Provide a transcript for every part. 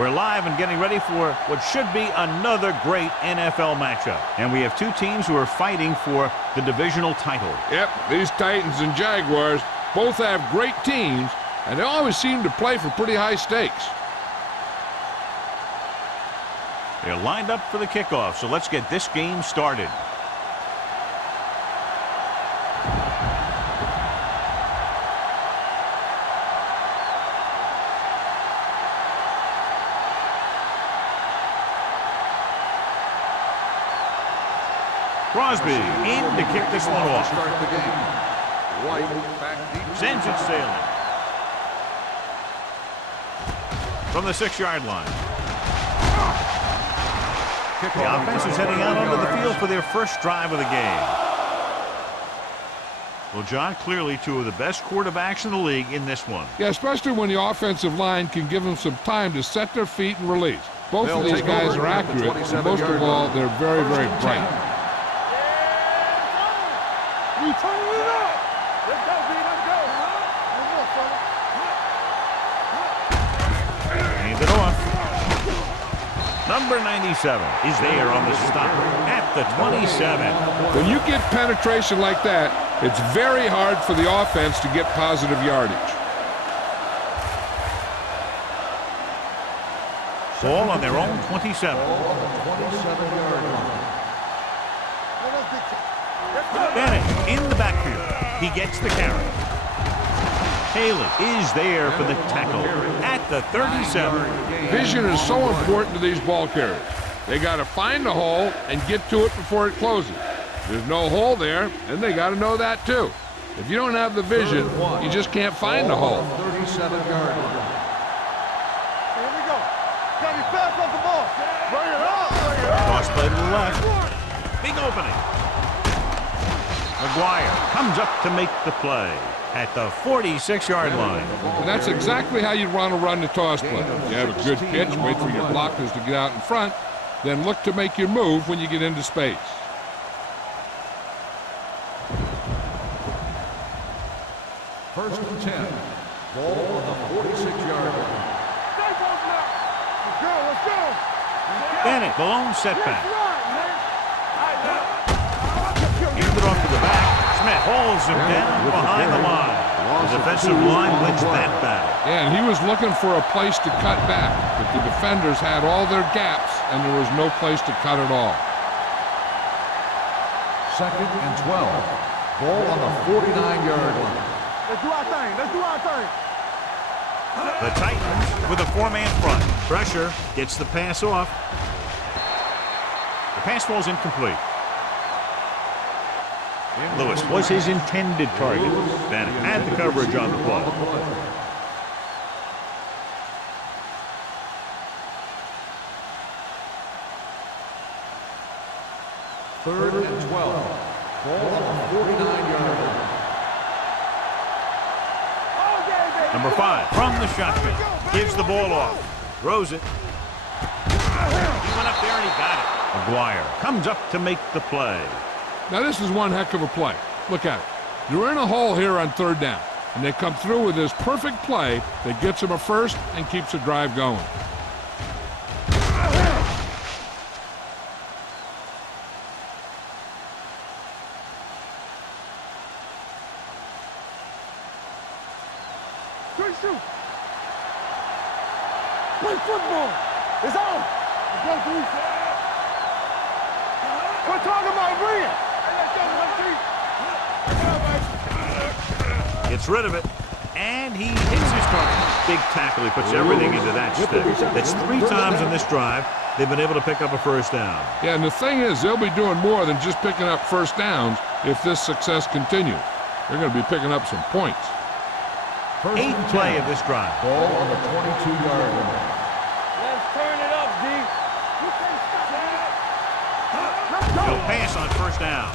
We're live and getting ready for what should be another great NFL matchup. And we have two teams who are fighting for the divisional title. Yep, these Titans and Jaguars both have great teams, and they always seem to play for pretty high stakes. They're lined up for the kickoff, so let's get this game started. Crosby in to kick this one off. Sends it sailing. From the 6-yard line. The offense is heading out onto the field for their first drive of the game. Well, John, clearly two of the best quarterbacks in the league in this one. Yeah, especially when the offensive line can give them some time to set their feet and release. Both of these guys are accurate, and most of all, they're very, very bright. We turn it up. Let's go, B. Let's go. Hand it off. Number 97 is there on the stop at the 27. When you get penetration like that, it's very hard for the offense to get positive yardage. Ball on their own 27. Bennett in the backfield. He gets the carry. Haley is there for the tackle at the 37. Vision is so important to these ball carriers. They got to find the hole and get to it before it closes. There's no hole there, and they got to know that too. If you don't have the vision, you just can't find the hole. 37-yard line. Here we go. Got to be fast off the ball. Bring it up. Cross play to the left. Big opening. McGuire comes up to make the play at the 46-yard line. And that's exactly how you'd want to run the toss play. You have a good pitch, wait for your blockers to get out in front, then look to make your move when you get into space. First and 10. Ball on the 46-yard line. Let's go, let's go. Bennett, the lone setback. Hand it off to the back. Smith holds him down behind the line. The defensive line wins that battle. Yeah, and he was looking for a place to cut back, but the defenders had all their gaps, and there was no place to cut at all. Second and 12. Ball on the 49-yard line. Let's do our thing. Let's do our thing. The Titans with a 4-man front. Pressure gets the pass off. The pass falls incomplete. Lewis was his intended target. Bennett had the coverage on the play. Third and 12. Ball on the 49-yard line. Number 5 from the shotgun. Gives the ball off. Throws it. He went up there and he got it. McGuire comes up to make the play. Now this is one heck of a play. Look at it. You're in a hole here on third down, and they come through with this perfect play that gets them a first and keeps the drive going. Play football. It's on. Let's go, Bruce. We're talking about bringing. Gets rid of it, and he hits his target. Big tackle. He puts everything into that stick. That's 3 times in this drive they've been able to pick up a first down. Yeah, and the thing is, they'll be doing more than just picking up first downs if this success continues. They're going to be picking up some points. 8th play of this drive. Ball on the 22-yard line. Let's turn it up, D. He'll pass on first down.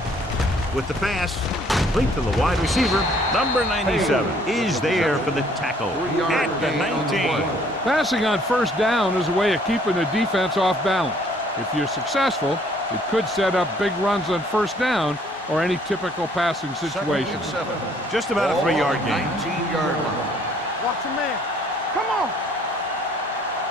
With the pass, complete to the wide receiver. Number 97 is there for the tackle at the 19. Passing on first down is a way of keeping the defense off balance. If you're successful, it could set up big runs on first down or any typical passing situation. Just about a 3-yard gain. 19-yard line. Watch your man. Come on.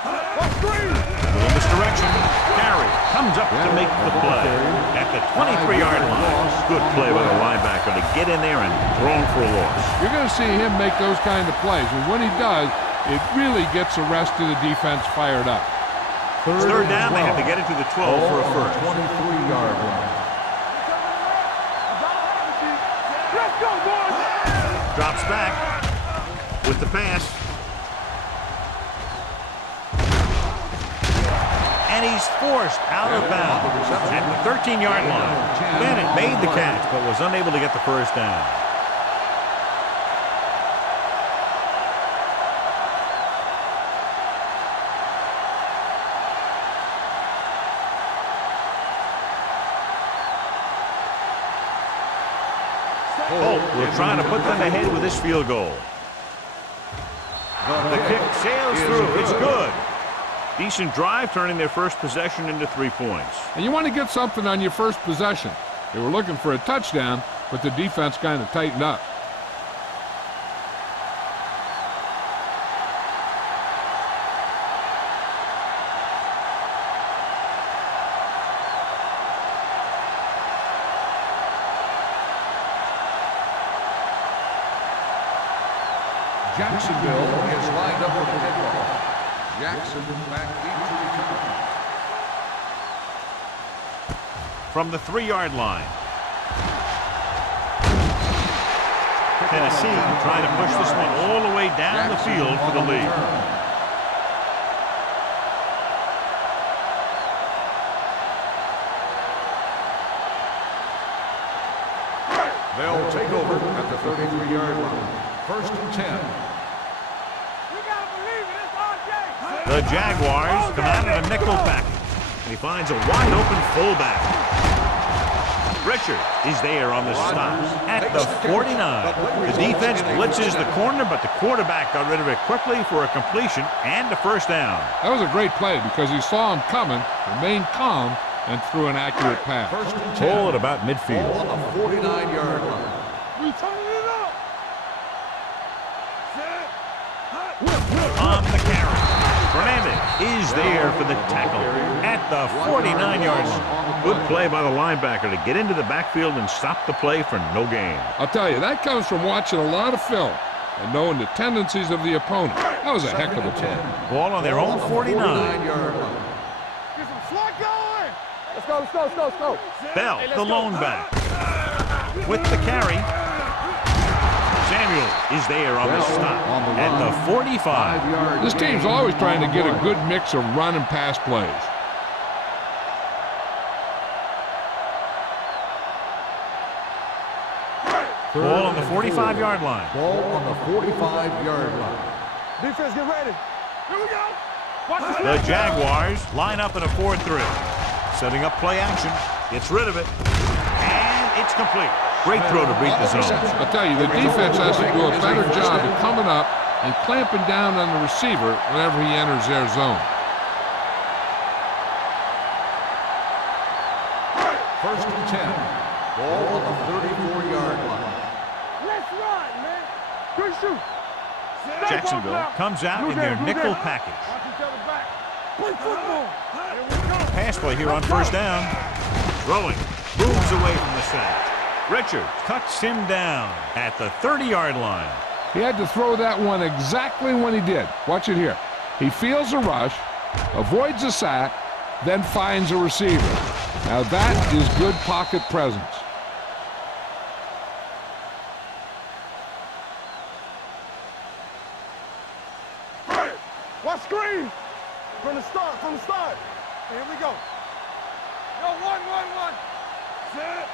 Little misdirection. Gary comes up to make the play at the 23-yard line. Good play by the linebacker to get in there and throw him for a loss. You're going to see him make those kind of plays, and when he does, it really gets the rest of the defense fired up. It's third down. They have to get it to the 12 for a first. 23-yard line. Let's go, boys! Drops back with the pass. And he's forced out of bounds at the 13-yard line. Bennett made the catch, but was unable to get the first down. Holt will try to put them ahead with this field goal. The kick sails through. It's good. Decent drive, turning their first possession into 3 points. And you want to get something on your first possession. They were looking for a touchdown, but the defense kind of tightened up. Jacksonville is lined up with the kickoff. Jackson back deep to return. From the 3-yard line. Tennessee trying to push this one all the way down the field for the lead. They'll take over at the 33-yard line. First and 10. The Jaguars come out in a nickel package. And he finds a wide open fullback. Richard is there on the stop at the 49. The defense blitzes the corner, but the quarterback got rid of it quickly for a completion and a first down. That was a great play because he saw him coming, remained calm, and threw an accurate pass. First and 10. Ball at about midfield. Ball on the 49-yard line. We turning it up. On the carry. Fernandez is there for the tackle at the 49-yard line. Good play by the linebacker to get into the backfield and stop the play for no gain. I'll tell you, that comes from watching a lot of film and knowing the tendencies of the opponent. That was a heck of a play. Ball on their own 49. Get 49-yard line. some slot going. Let's go. Bell, the lone back. With the carry. Samuel is there on the stop at the 45. This team's always trying to get a good mix of run and pass plays. Ball on the 45-yard line. Ball on the 45-yard line. Defense, get ready. Here we go. Watch The Jaguars line up in a 4-3. Setting up play action. Gets rid of it. And it's complete. Great throw to beat the zone. I'll tell you, the defense has to do a better job of coming up and clamping down on the receiver whenever he enters their zone. First and 10. Ball on the 34-yard line. Let's run, man. Good shoot. Jacksonville comes out in their nickel package. Watch each other back. Play football. Here we go. Pass play here on first down. Throwing. Moves away from the sack. Richard cuts him down at the 30-yard line. He had to throw that one exactly when he did. Watch it here. He feels a rush, avoids a sack, then finds a receiver. Now that is good pocket presence. Watch screen. From the start. Here we go. Yo, one. Set.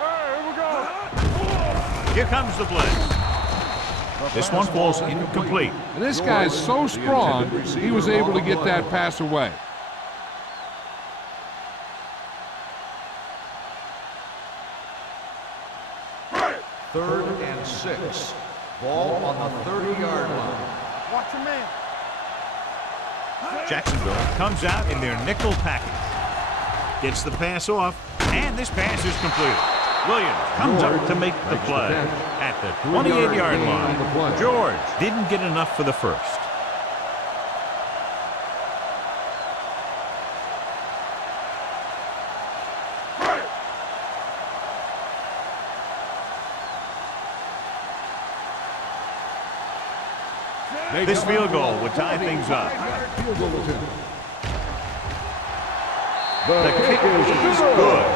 Here we go. Here comes the blitz. This one falls incomplete. And this guy's so strong, he was able to get that pass away. Third and 6. Ball on the 30-yard line. Watch your man. Jacksonville comes out in their nickel package. Gets the pass off, and this pass is completed. Williams comes up to make the play at the 28-yard line. George didn't get enough for the first. This field goal would tie things up. Field goal attempt. The kick is good.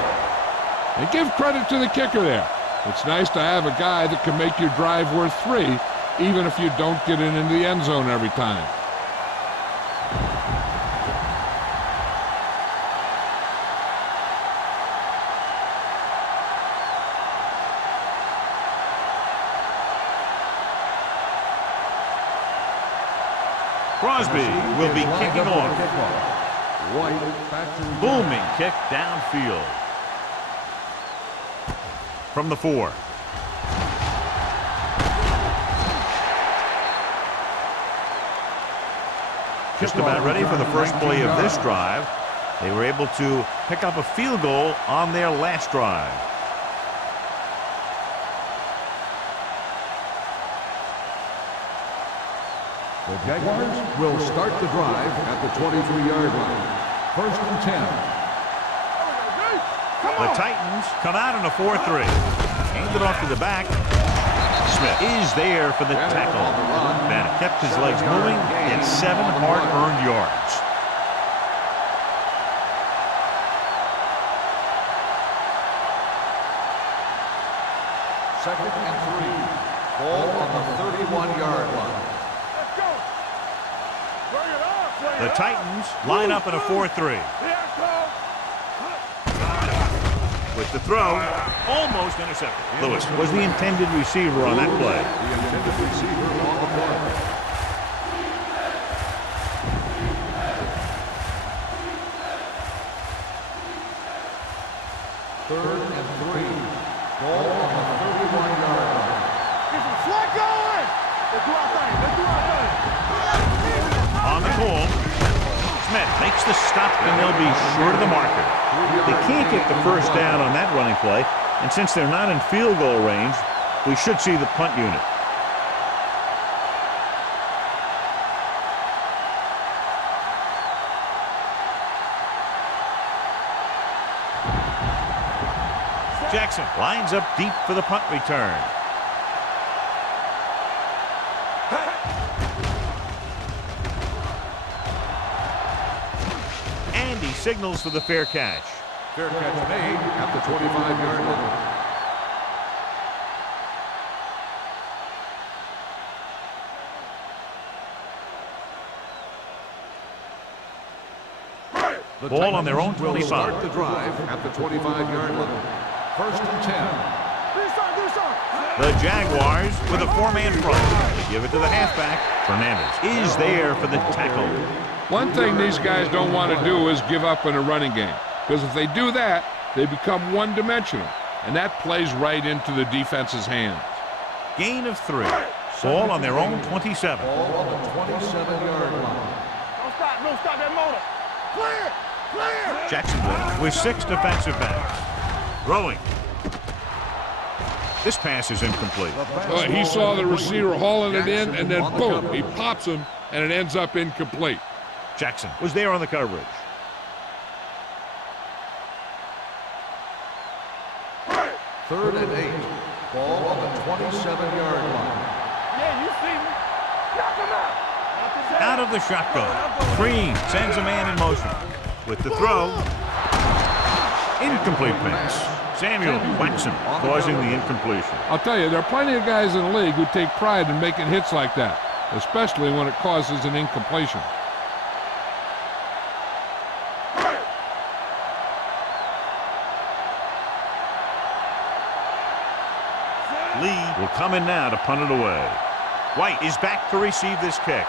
And give credit to the kicker there. It's nice to have a guy that can make your drive worth 3, even if you don't get it into the end zone every time. Crosby will be kicking off. White back to Booming kick downfield. From the 4. Just about ready for the first play of this drive. They were able to pick up a field goal on their last drive. The Jaguars will start the drive at the 23-yard line. First and 10. The Titans come out in a 4-3. Hand it off to the back. Smith is there for the tackle. Man kept his legs moving. It's 7 hard-earned yards. Second and 3. Ball on the 31-yard line. The Titans line up in a 4-3. With the throw, almost intercepted. Lewis was the intended receiver on that play. The intended receiver on the play. Third and 3. Ball on the 31-yard line. Flag going! Let's do our thing. Let's do our thing. On the call, Smith makes the stop, and they'll be short of the marker. They can't get the first down on that running play, and since they're not in field goal range, we should see the punt unit. Jackson lines up deep for the punt return. And he signals for the fair catch. Fair catch made at the 25-yard line. The Ball on their own will 25. start the drive at the 25-yard line. First and 10. The Jaguars with a 4-man front. They give it to the halfback. Fernandez is there for the tackle. One thing these guys don't want to do is give up in a running game, because if they do that, they become one-dimensional, and that plays right into the defense's hands. Gain of 3. Ball on their own 27. Ball on the 27-yard line. Don't stop that motor. Clear! Clear! Jacksonville with 6 defensive backs. Throwing. This pass is incomplete. He saw the receiver hauling it in, and then boom, he pops him, and it ends up incomplete. Jackson was there on the coverage. Third and 8. Ball on the 27-yard line. Yeah, you see me. Knock him out. Out of the shotgun. Green sends a man in motion. With the throw. Incomplete pass. Samuel whacks him, causing the incompletion. I'll tell you, there are plenty of guys in the league who take pride in making hits like that, especially when it causes an incompletion. Lee will come in now to punt it away. White is back to receive this kick.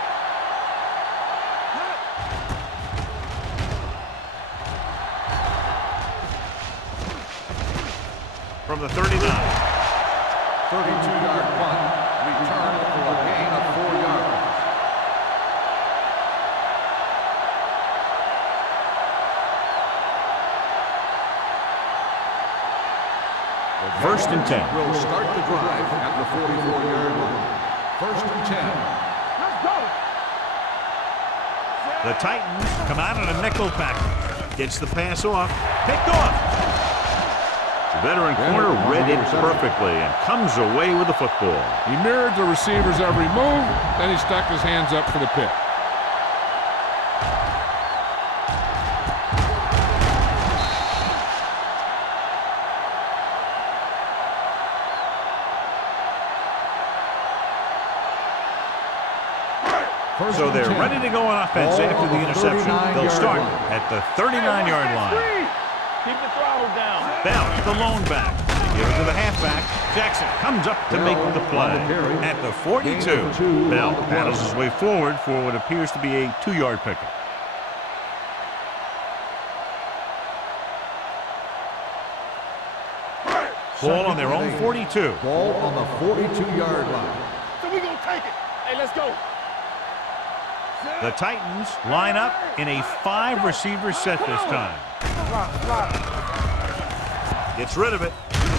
From the 39. 32-yard punt. Return for a gain of 4 yards. First and 10. Will start the drive at the 44-yard line. First and 10. Let's go. The Titans come out in a nickel package. Gets the pass off. Picked off. The veteran corner read it perfectly and comes away with the football. He mirrored the receiver's every move, then he stuck his hands up for the pick. So they're ready to go on offense after the interception. They'll start at the 39-yard line. Keep the throttle down. Bell, the lone back. They give it to the halfback. Jackson comes up to make the play. At the 42, Bell battles his way forward for what appears to be a 2-yard pickup. Ball on their own 42. Ball on the 42-yard line. So we gonna take it. Hey, let's go. The Titans line up in a 5-receiver set this time. Gets rid of it.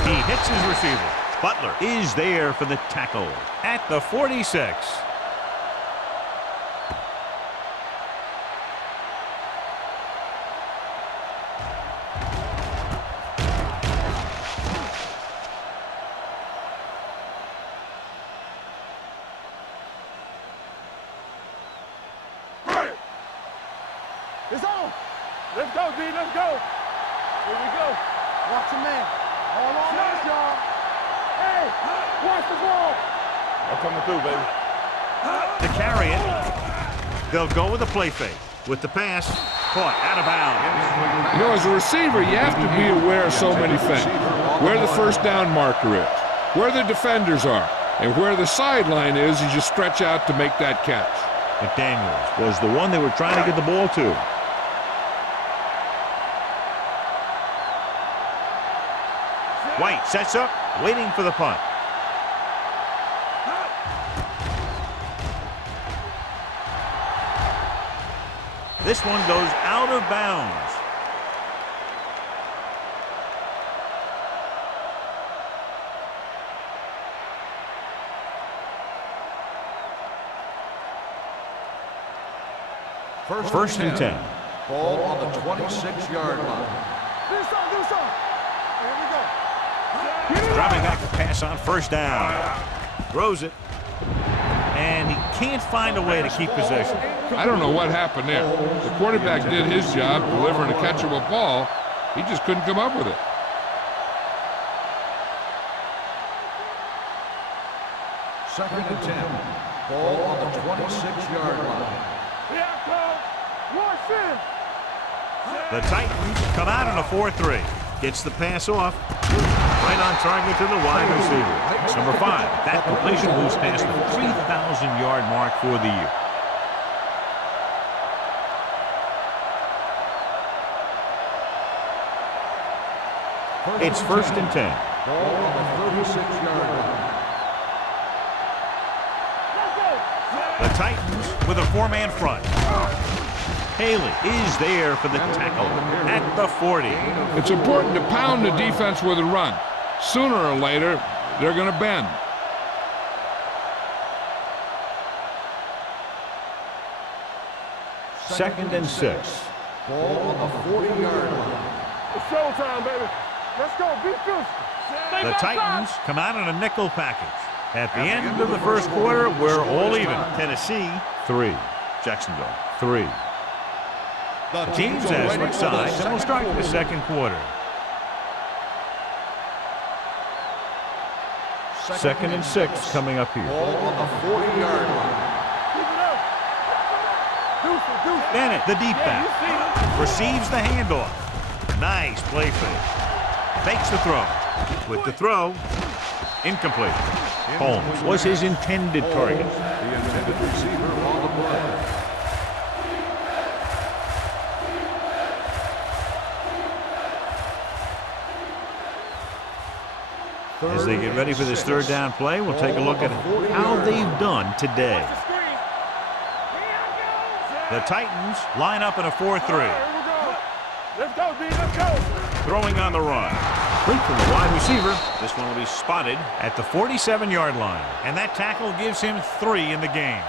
He hits his receiver. Butler is there for the tackle at the 46. It's on. Let's go, D. Let's go. Here we go. Watch your man. All on us, y'all. Hey, watch the ball. I'm coming through, baby. To carry it, they'll go with a play fake. With the pass, caught out of bounds. You know, as a receiver, you have to be aware of so many things. Where the first down marker is, where the defenders are, and where the sideline is as you stretch out to make that catch. McDaniels was the one they were trying to get the ball to. White sets up, waiting for the punt. This one goes out of bounds. First and 10. Ball on the 26-yard line. Do something. Here we go. Dropping back to pass on first down. Throws it. And he can't find a way to keep possession. I don't know what happened there. The quarterback did his job delivering a catchable ball. He just couldn't come up with it. Second and 10. Ball on the 26-yard line. Here I come. Watch this. The Titans come out on a 4-3. Gets the pass off. Right on target to the wide receiver. Number 5. That completion moves past the 3,000-yard mark for the year. It's first and 10. Ball on the 36-yard line. The Titans with a 4-man front. Haley is there for the tackle at the 40. It's important to pound the defense with a run. Sooner or later, they're going to bend. Second and 6. Ball on the 40-yard line. It's showtime, baby. Let's go. Be fierce. The Titans come out in a nickel package. At the end of the first quarter, we're all even. Tennessee, 3. Jacksonville, 3. The teams as switch sides, and we'll start the second quarter. Second and 6 coming up here. Ball on the 40-yard line. Keep it up. Deuce. Bennett, the deep back, receives the handoff. Nice play fake. Fakes the throw. With the throw, incomplete. Holmes was his intended target. The intended receiver on the play. As they get ready for this third down play, we'll take a look at how they've done today. The Titans line up in a 4-3. Let's go, D. Let's go. Throwing on the run. Complete from the wide receiver. This one will be spotted at the 47-yard line. And that tackle gives him 3 in the game.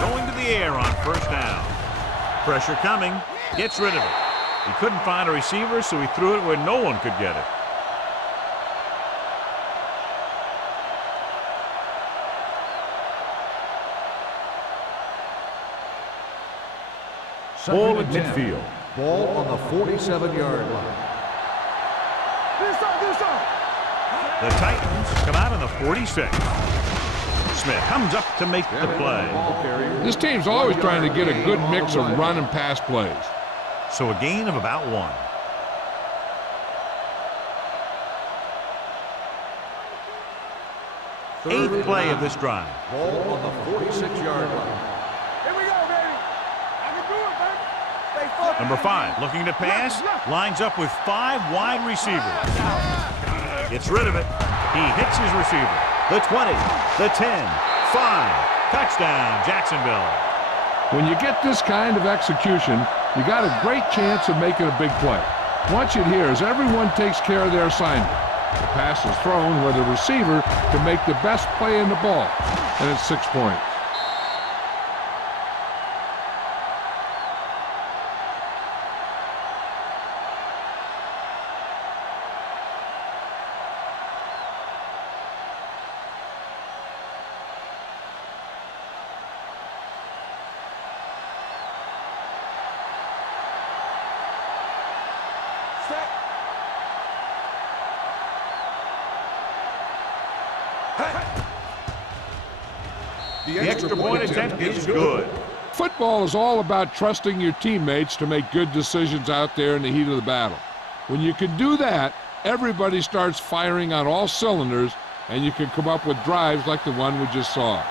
going to the air on first down. Pressure coming. Gets rid of it. He couldn't find a receiver, so he threw it where no one could get it. Ball at midfield. Ball on the 47-yard line. The Titans come out on the 46. Smith comes up to make the play. This team's always trying to get a good mix of run and pass plays. So a gain of about 1. Eighth play of this drive. Ball on the 46-yard line. Here we go, baby. I can do it, baby. Stay focused. Number 5 looking to pass. Lines up with 5 wide receivers. Gets rid of it. He hits his receiver. The 20, the 10, 5. Touchdown, Jacksonville. When you get this kind of execution, you got a great chance of making a big play. Watch it here as everyone takes care of their assignment. The pass is thrown where the receiver can make the best play in the ball, and it's 6 points. The extra point attempt is good. Football is all about trusting your teammates to make good decisions out there in the heat of the battle. When you can do that, everybody starts firing on all cylinders, and you can come up with drives like the one we just saw.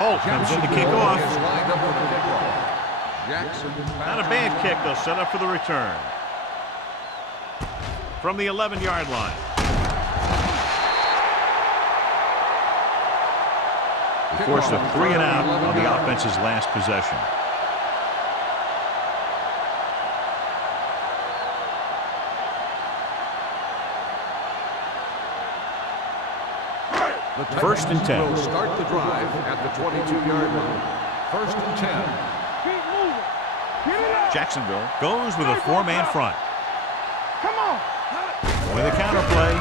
Holt comes in to kick off. Is lined up for the kickoff. Jackson. Not a bad kick. They'll set up for the return. From the 11-yard line. They forced a 3 and out on the offense's last possession. First and 10. Will start the drive at the 22-yard line. First and 10. Keep moving. Get it up. Jacksonville goes with a 4-man front. Come on. With a counter play.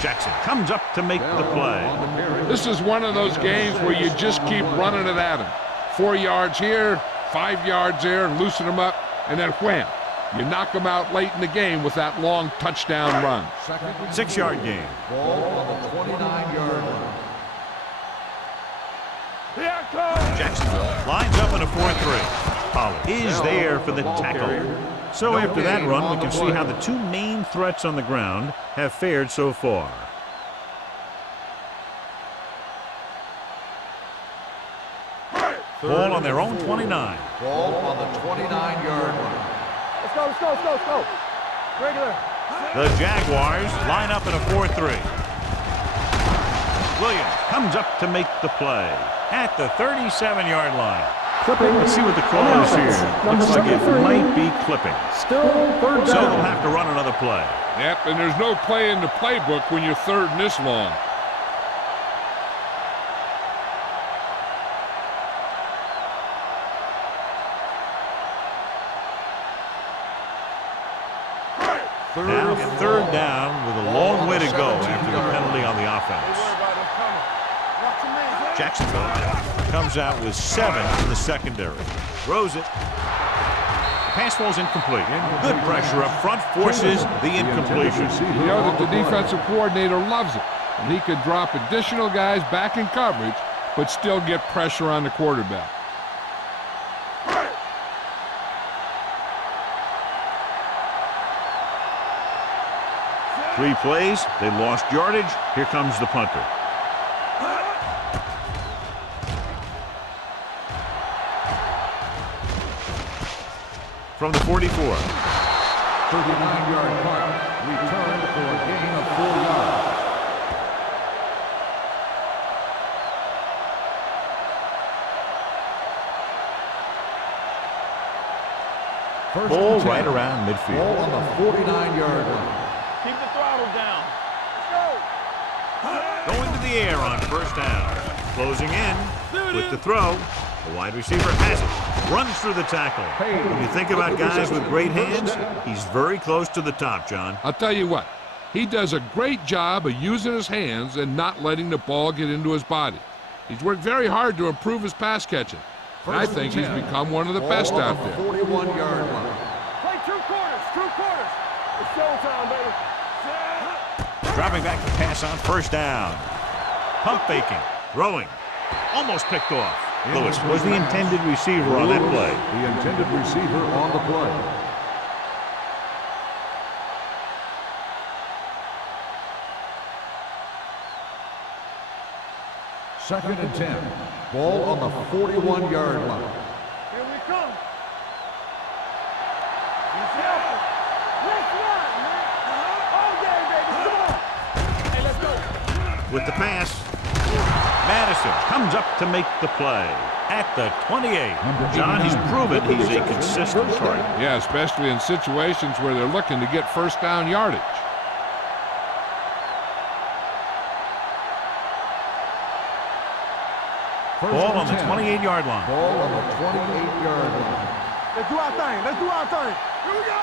Jackson comes up to make the play. This is one of those games where you just keep running it at him. 4 yards here, 5 yards there, and loosen them up, and then wham. You knock them out late in the game with that long touchdown run. 6-yard gain. Ball on the 29-yard line. Here I come. Jacksonville lines up in a 4-3. Pollard is there for the tackle. So after that run, we can see how the 2 main threats on the ground have fared so far. Ball on their own 29. Ball on the 29-yard line. Let's go, let's go, let's go, let's go. Regular. The Jaguars line up in a 4-3. Williams comes up to make the play at the 37-yard line. Let's see what the call is here. Looks like it might be clipping. Still third So they'll have to run another play. Yep, and there's no play in the playbook when you're third and this long. Now third down with a long way to go after the penalty on the offense. Jacksonville comes out with 7 in the secondary. Throws it. The pass ball's incomplete. Good pressure up front forces the incompletion. You know that the defensive coordinator loves it, and he could drop additional guys back in coverage, but still get pressure on the quarterback. Three plays, they lost yardage. Here comes the punter. From the 44. 39-yard punt. Returned for a gain of 4 yards. First Ball and 10. right around Ball midfield. on the 49-yard line. Keep the throttle down. Let's go. Going to the air on first down. Closing in with the throw. The wide receiver has it. Runs through the tackle. When you think about guys with great hands, he's very close to the top, John. I'll tell you what, he does a great job of using his hands and not letting the ball get into his body. He's worked very hard to improve his pass catching. And I think he's become one of the best out there. 41-yard line. Play two quarters. It's showtime, baby. Dropping back to pass on first down. Pump faking. Throwing. Almost picked off. Lewis was the intended receiver on that play. The intended receiver on the play. Second and 10. Ball on the 41-yard line. Here we come. Let's run, man. All day, baby. Come on. Hey, let's go. With the pass, Madison comes up to make the play at the 28. John, he's proven he's a consistent target. Yeah, especially in situations where they're looking to get first down yardage. Ball on the 28-yard line. Ball on the 28-yard line. Let's do our thing. Here we go.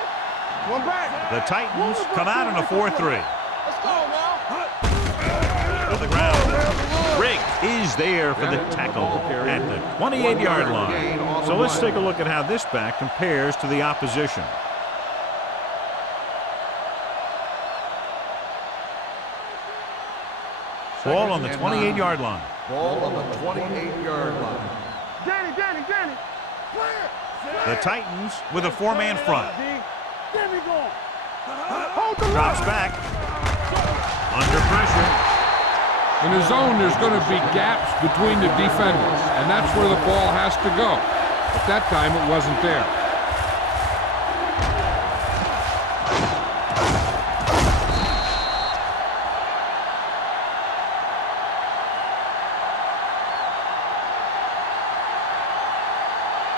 One back. The Titans come out in a 4-3. Let's go, now. To the ground. Riggs is there for the tackle at the 28-yard line. So let's take a look at how this back compares to the opposition. Ball on the 28-yard line. Ball on the 28-yard line. Danny. Clear. The Titans with a four-man front. Danny going. Hold the Drops line. back. Under pressure. In the zone, there's going to be gaps between the defenders, and that's where the ball has to go. At that time, it wasn't there.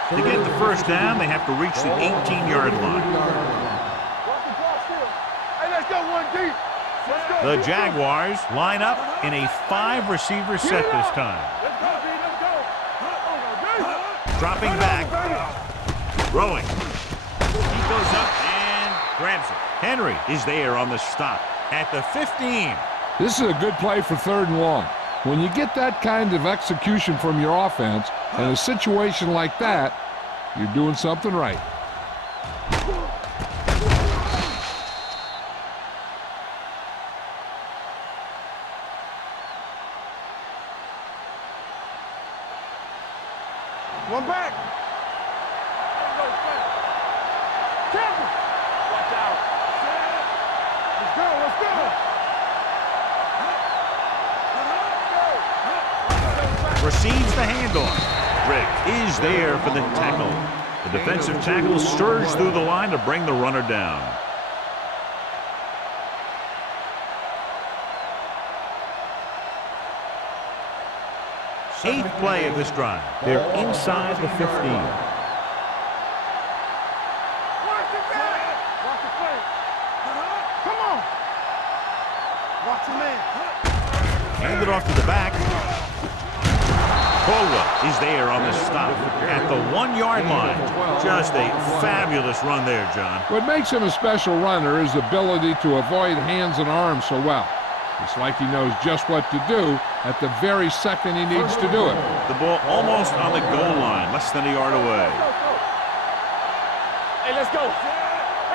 To get the first down, they have to reach the 18-yard line. Watch the ball still. Hey, let's go one deep. Let's go. The Jaguars line up in a 5-receiver set this time. Let's go, D. Let's go. Dropping back. Throwing. He goes up and grabs it. Henry is there on the stop at the 15. This is a good play for 3rd and long. When you get that kind of execution from your offense in a situation like that, you're doing something right. One back. Careful. Watch out. Let's go. Receives the handoff. Riggs is there for the tackle. The defensive tackle surged through the line to bring the runner down. Eighth play of this drive. They're inside the 15. Watch the back. Watch the play. Come on. Watch the man. Hand it off to the back. Caldwell is there on the stop at the 1-yard line. Just a fabulous run there, John. What makes him a special runner is the ability to avoid hands and arms so well. It's like he knows just what to do at the very second he needs to do it. The ball almost on the goal line, less than a yard away. Hey, let's go.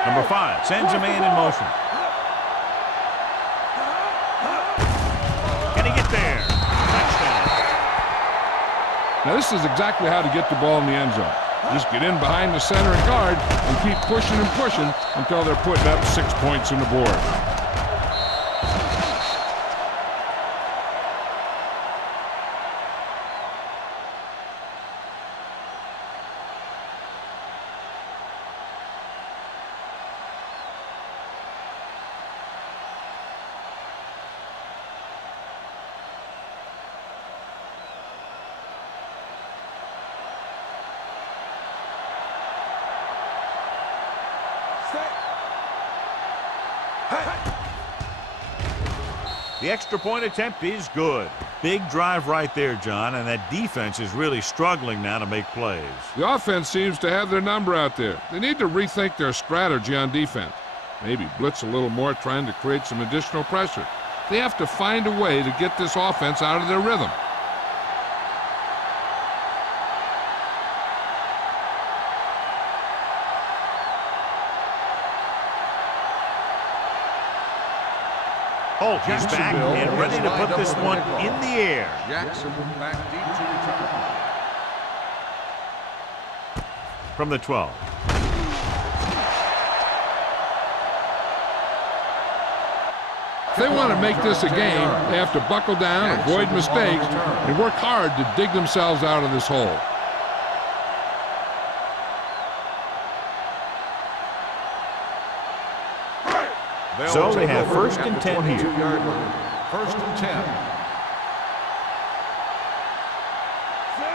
Number 5 sends a man in motion. Can he get there? Touchdown. Now, this is exactly how to get the ball in the end zone. Just get in behind the center and guard and keep pushing and pushing until they're putting up 6 points on the board. The extra point attempt is good. Big drive right there, John, and that defense is really struggling now to make plays. The offense seems to have their number out there. They need to rethink their strategy on defense. Maybe blitz a little more, trying to create some additional pressure. They have to find a way to get this offense out of their rhythm. Holt is back and ready to put this one in the air. Jackson back deep to return. From the 12. If they want to make this a game, they have to buckle down, avoid mistakes, and work hard to dig themselves out of this hole. So they have first and 10 here. First and 10.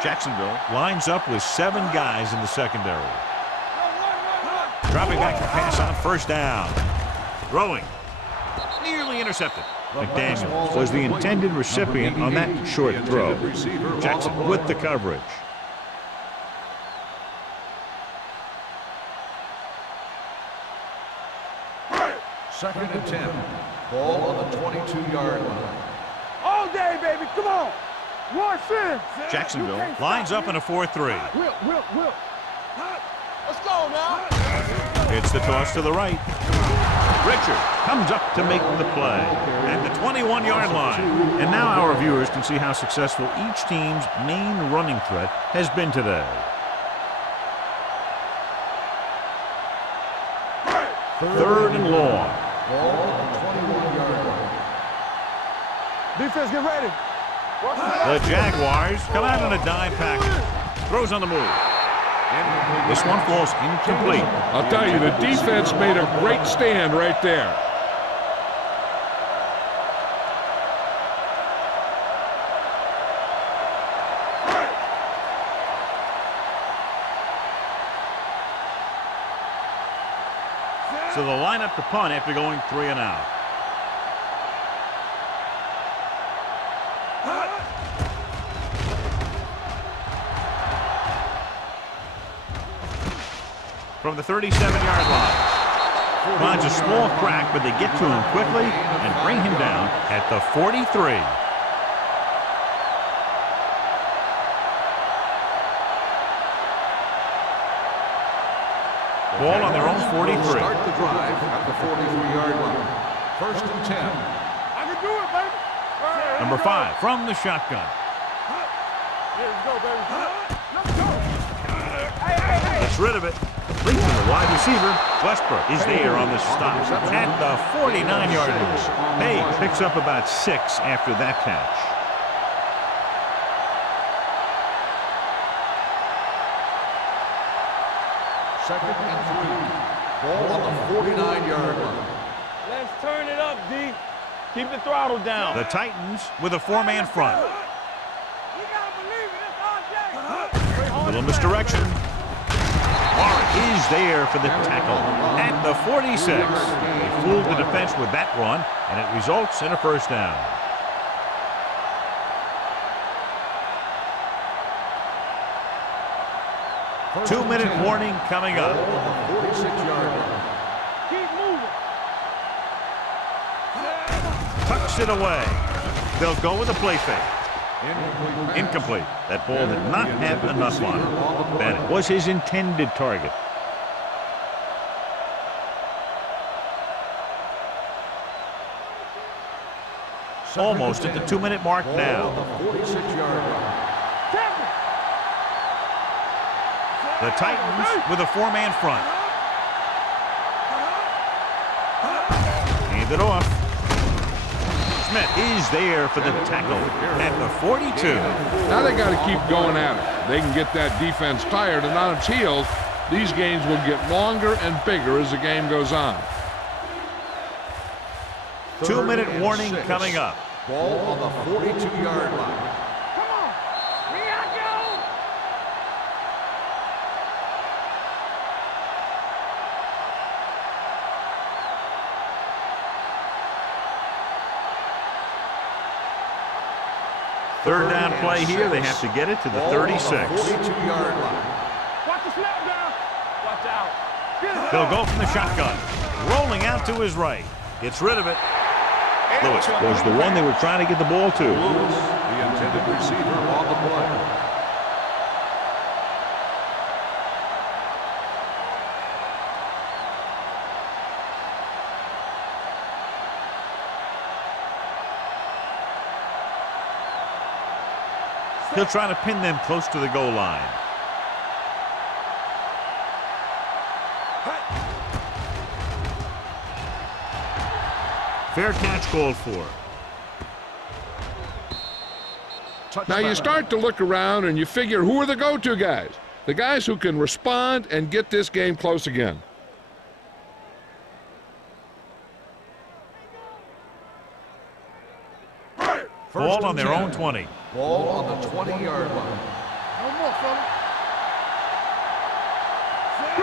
Jacksonville lines up with 7 guys in the secondary. Dropping back to pass on first down. Throwing. Nearly intercepted. McDaniels was the intended recipient on that short throw. Jackson with the coverage. Second and 10. Ball on the 22-yard line. All day, baby. Come on. Rush in. Jacksonville lines up in a 4-3. Will. Let's go now. It's the toss to the right. Richard comes up to make the play at the 21-yard line. And now our viewers can see how successful each team's main running threat has been today. Third and long. Ball on the 21-yard line. Defense, get ready. The Jaguars come out on a dime package. Throws on the move. This one falls incomplete. I'll tell you, the defense made a great stand right there. So they'll line up to punt after going 3 and out. From the 37-yard line. Finds a small crack, but they get to him quickly and bring him down at the 43. Ball on their own 43. Start the drive at the 43-yard line. First and 10. I can do it, baby. Number 5 from the shotgun. Let's go, baby. Let's go. Hey. Gets rid of it. Complete to the wide receiver. Westbrook is there on the stop at the 49-yard line. Page picks up about 6 after that catch. Second and 3. Ball on the 49-yard line. Let's turn it up, D. Keep the throttle down. The Titans with a 4-man front. You gotta believe it. It's RJ. Little misdirection. Warren is there for the tackle at the 46. They fooled the defense with that run, and it results in a first down. Two-minute warning coming up. 46-yard line. Keep moving. Tucks it away. They'll go with a play fake. Incomplete. That ball did not have enough on it. That was his intended target. Almost at the 2-minute mark now. 46-yard line. The Titans with a 4-man front. Hand it off. Smith is there for the tackle at the 42. Now they got to keep going at it. They can get that defense tired and on its heels. These games will get longer and bigger as the game goes on. 2-minute warning coming up. Ball on the 42-yard line. Come on. We got you. Third down play here. They have to get it to the 36. 42-yard line. Watch the snap down. Watch out. They'll go from the shotgun. Rolling out to his right. Gets rid of it. Lewis was the one they were trying to get the ball to. Lewis, the intended receiver on the play. He'll try to pin them close to the goal line. Fair catch called for. Now you start to look around and you figure, who are the go-to guys? The guys who can respond and get this game close again. Ball on their own 20. Ball on the 20-yard line. No more, fella.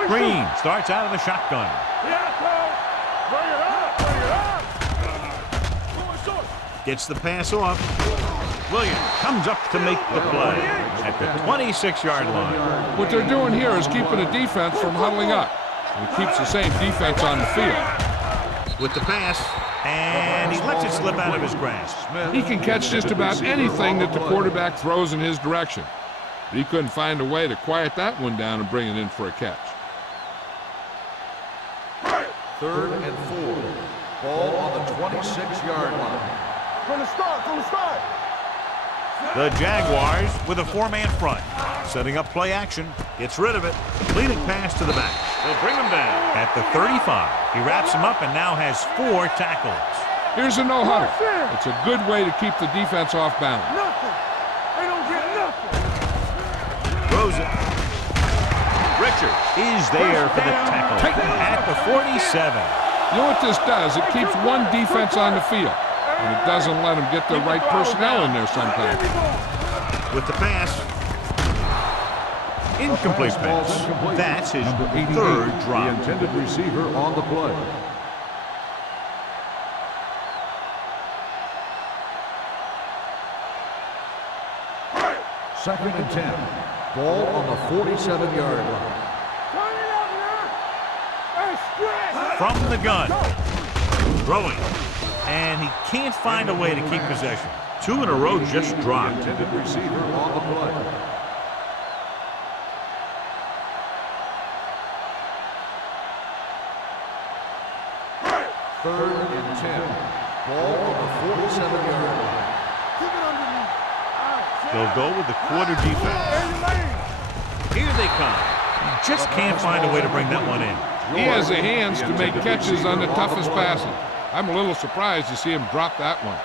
Green starts out of the shotgun. Yeah, Cole. Bring it up. Bring it up. Gets the pass off. Williams comes up to make the play at the 26-yard line. What they're doing here is keeping the defense from huddling up. It keeps the same defense on the field. With the pass, and he lets it slip out of his grasp. He can catch just about anything that the quarterback throws in his direction. But he couldn't find a way to quiet that one down and bring it in for a catch. 3rd and 4. Ball on the 26-yard line. From the start. From the start. The Jaguars with a 4-man front. Setting up play action. Gets rid of it. Completed pass to the back. They'll bring him down at the 35. He wraps him up and now has 4 tackles. Here's a no-huddle. It's a good way to keep the defense off balance. Nothing. They don't get nothing. Throws it. Richard is there for the tackle at the 47. You know what this does? It keeps one defense on the field, and it doesn't let them get the right personnel in there sometimes. With the pass. Incomplete pass. That's his Number 88, 3rd drop. The intended receiver on the play. Second and 10. Ball on the 47-yard line. Turn it up now. Hey, stretch. From the gun. Throwing. And he can't find a way to keep possession. 2 in a row just The dropped. intended receiver on the play. Third and 10. Ball on the 47-yard line. Keep it underneath. They'll go with the quarter defense. Here they come. He just can't find a way to bring that one in. He has the hands to make catches on the toughest passes. I'm a little surprised to see him drop that one.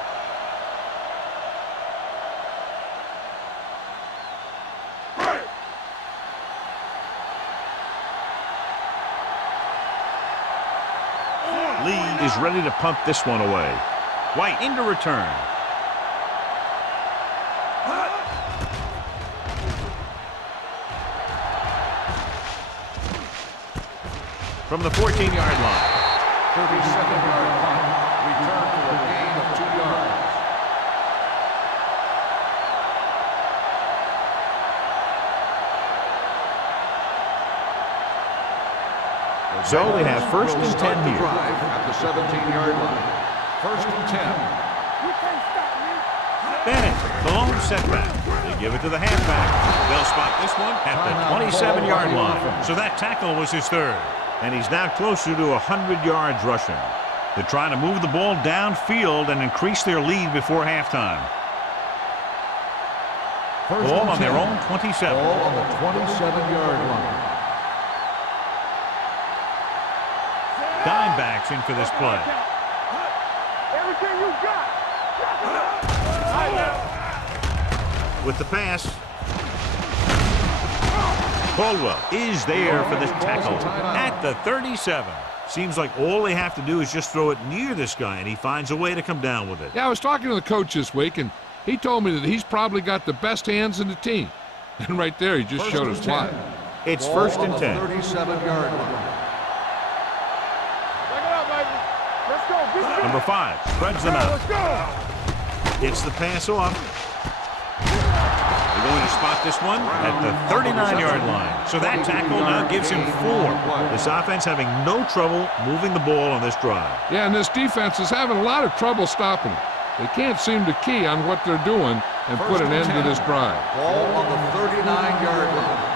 Lee is ready to punt this one away. White into return. From the 14-yard line. 37-yard punt. Return for a gain of 2 yards. So they have 1st and 10 here. Drive at the 17-yard line. 1st and 10. You can't stop me. Bennett, the lone setback. They give it to the halfback. They'll spot this one at the 27-yard line. So that tackle was his 3rd. And he's now closer to 100 yards rushing. They're trying to move the ball downfield and increase their lead before halftime. Ball on their own 27. Ball on the 27-yard line. Dimebacks in for this play. Everything you got. With the pass. Caldwell is there for the tackle at the 37. Seems like all they have to do is just throw it near this guy, and he finds a way to come down with it. Yeah, I was talking to the coach this week, and he told me that he's probably got the best hands in the team. And right there, he just showed us why. It's Ball 1st on and the 10. 37-yard line. Back it up, baby. Let's go. Get Number 5 spreads them out. Let's go. Gets the pass off. this one at the 39-yard line. So that tackle now gives him 4. This offense having no trouble moving the ball on this drive. Yeah, and this defense is having a lot of trouble stopping them. They can't seem to key on what they're doing and put an end to this drive. Ball on the 39-yard line.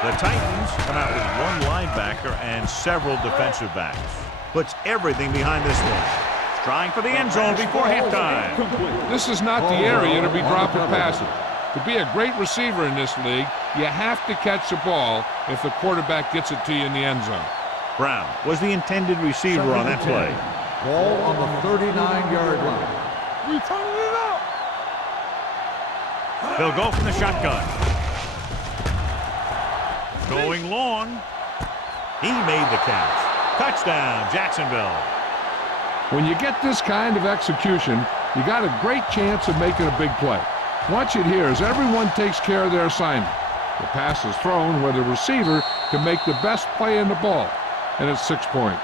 The Titans come out with 1 linebacker and several defensive backs. Puts everything behind this one. Trying for the end zone before halftime. This is not the area to be dropping passes. To be a great receiver in this league, you have to catch the ball if the quarterback gets it to you in the end zone. Brown was the intended receiver on that play. Ball on the 39-yard line. We turning it up. They'll go from the shotgun. Going long. He made the catch. Touchdown, Jacksonville. When you get this kind of execution, you got a great chance of making a big play. Watch it here as everyone takes care of their assignment. The pass is thrown where the receiver can make the best play in the ball, and it's 6 points.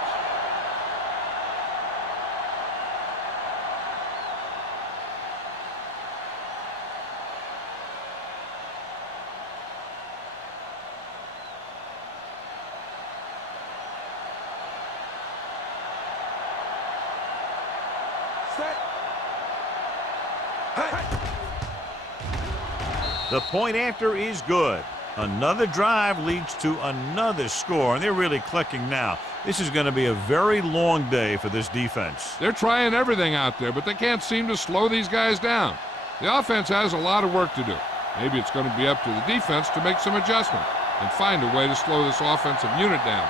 The point after is good. Another drive leads to another score, and they're really clicking now. This is going to be a very long day for this defense. They're trying everything out there, but they can't seem to slow these guys down. The offense has a lot of work to do. Maybe it's going to be up to the defense to make some adjustment and find a way to slow this offensive unit down.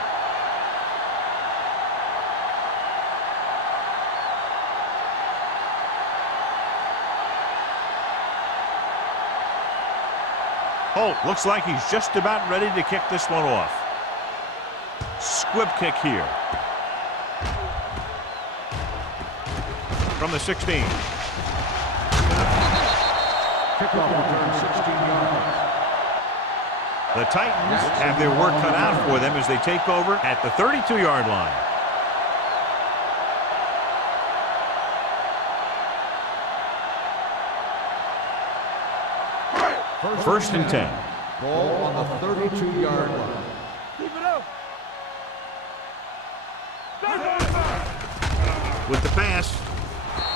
Holt looks like he's just about ready to kick this one off. Squib kick here. From the 16. Kickoff return 16 yards. The Titans have their work cut out for them as they take over at the 32-yard line. First and 10. Ball on the 32-yard line. Keep it up. With the pass,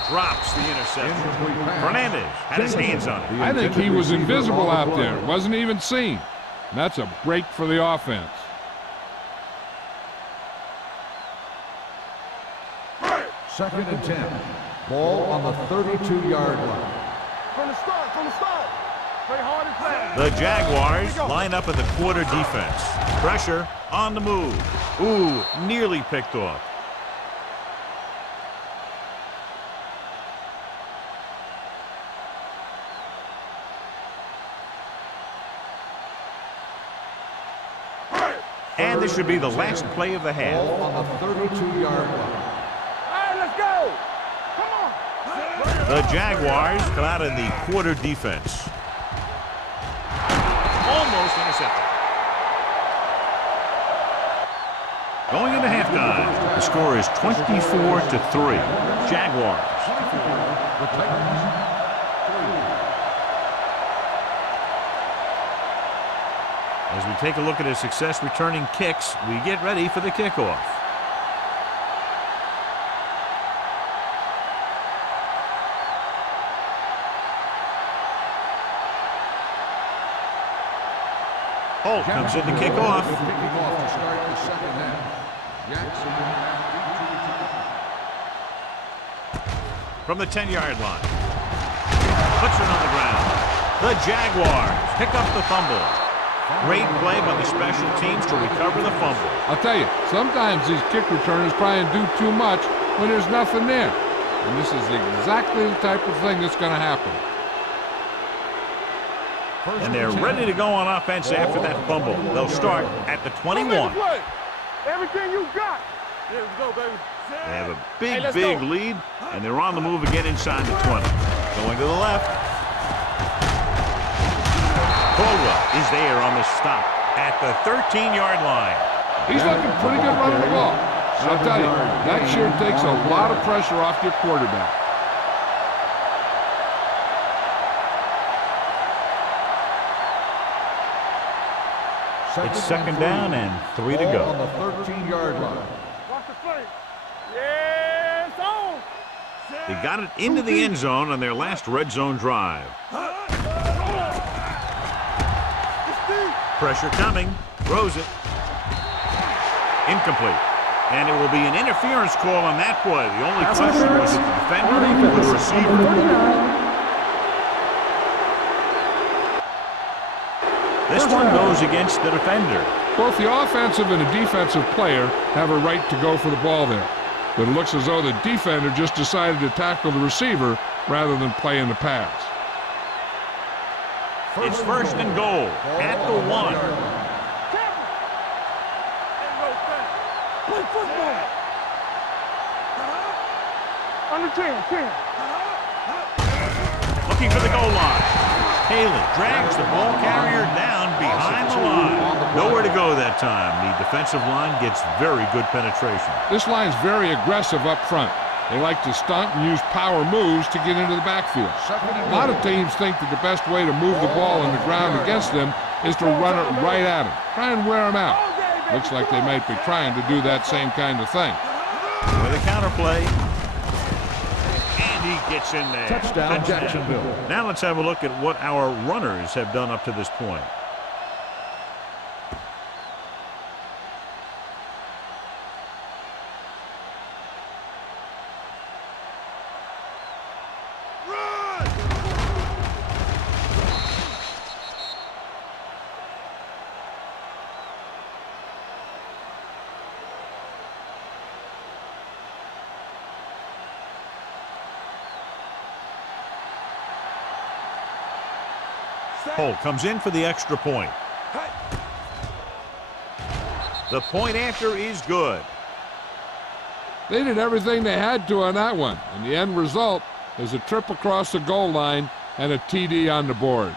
drops the interception. Fernandez had his hands on it. I think he was invisible out there. Wasn't even seen. And that's a break for the offense. Second and 10. Ball on the 32-yard line. From the start, from the start. Play hard and fast. The Jaguars line up in the quarter defense. Pressure on the move. Ooh, nearly picked off. And this should be the last play of the half. Ball on the 32-yard line. All right, let's go. Come on. The Jaguars come out in the quarter defense. Almost intercepted. Going into halftime, the score is 24-3. Jaguars. The Titans. As we take a look at his success returning kicks, we get ready for the kickoff. Holt comes in to kick off. Kicking off to start the second half. Jackson From the 10-yard line. Puts it on the ground. The Jaguars pick up the fumble. Great play by the special teams to recover the fumble. I'll tell you, sometimes these kick returners try and do too much when there's nothing there. And this is exactly the type of thing that's going to happen. And they're ready to go on offense after that fumble. They'll start at the 21. Everything you got. Here we go, baby. They have a big lead, and they're on the move again inside the 20. Going to the left. Caldwell is there on the stop at the 13-yard line. He's looking pretty good running the ball. I'll tell you, that sure takes a lot of pressure off your quarterback. It's second down and 3 to Ball go. on the 13-yard line. Watch the play. Yes, on. They got it into the end zone on their last red zone drive. Pressure coming. Throws it. Incomplete. And it will be an interference call on that play. The only question was it the defender or the receiver. This one goes against the defender. Both the offensive and the defensive player have a right to go for the ball there. But it looks as though the defender just decided to tackle the receiver rather than play in the pass. It's first and goal at the 1. Play football. Under 10. Looking for the goal line. Haley drags the ball carrier down behind the line. Nowhere to go that time. The defensive line gets very good penetration. This line's very aggressive up front. They like to stunt and use power moves to get into the backfield. A lot of teams think that the best way to move the ball on the ground against them is to run it right at them. Try and wear them out. Looks like they might be trying to do that same kind of thing. With a counter play. And he gets in there. Touchdown, Jacksonville. Now let's have a look at what our runners have done up to this point. Holt comes in for the extra point. The point after is good. They did everything they had to on that one, and the end result is a trip across the goal line and a TD on the board.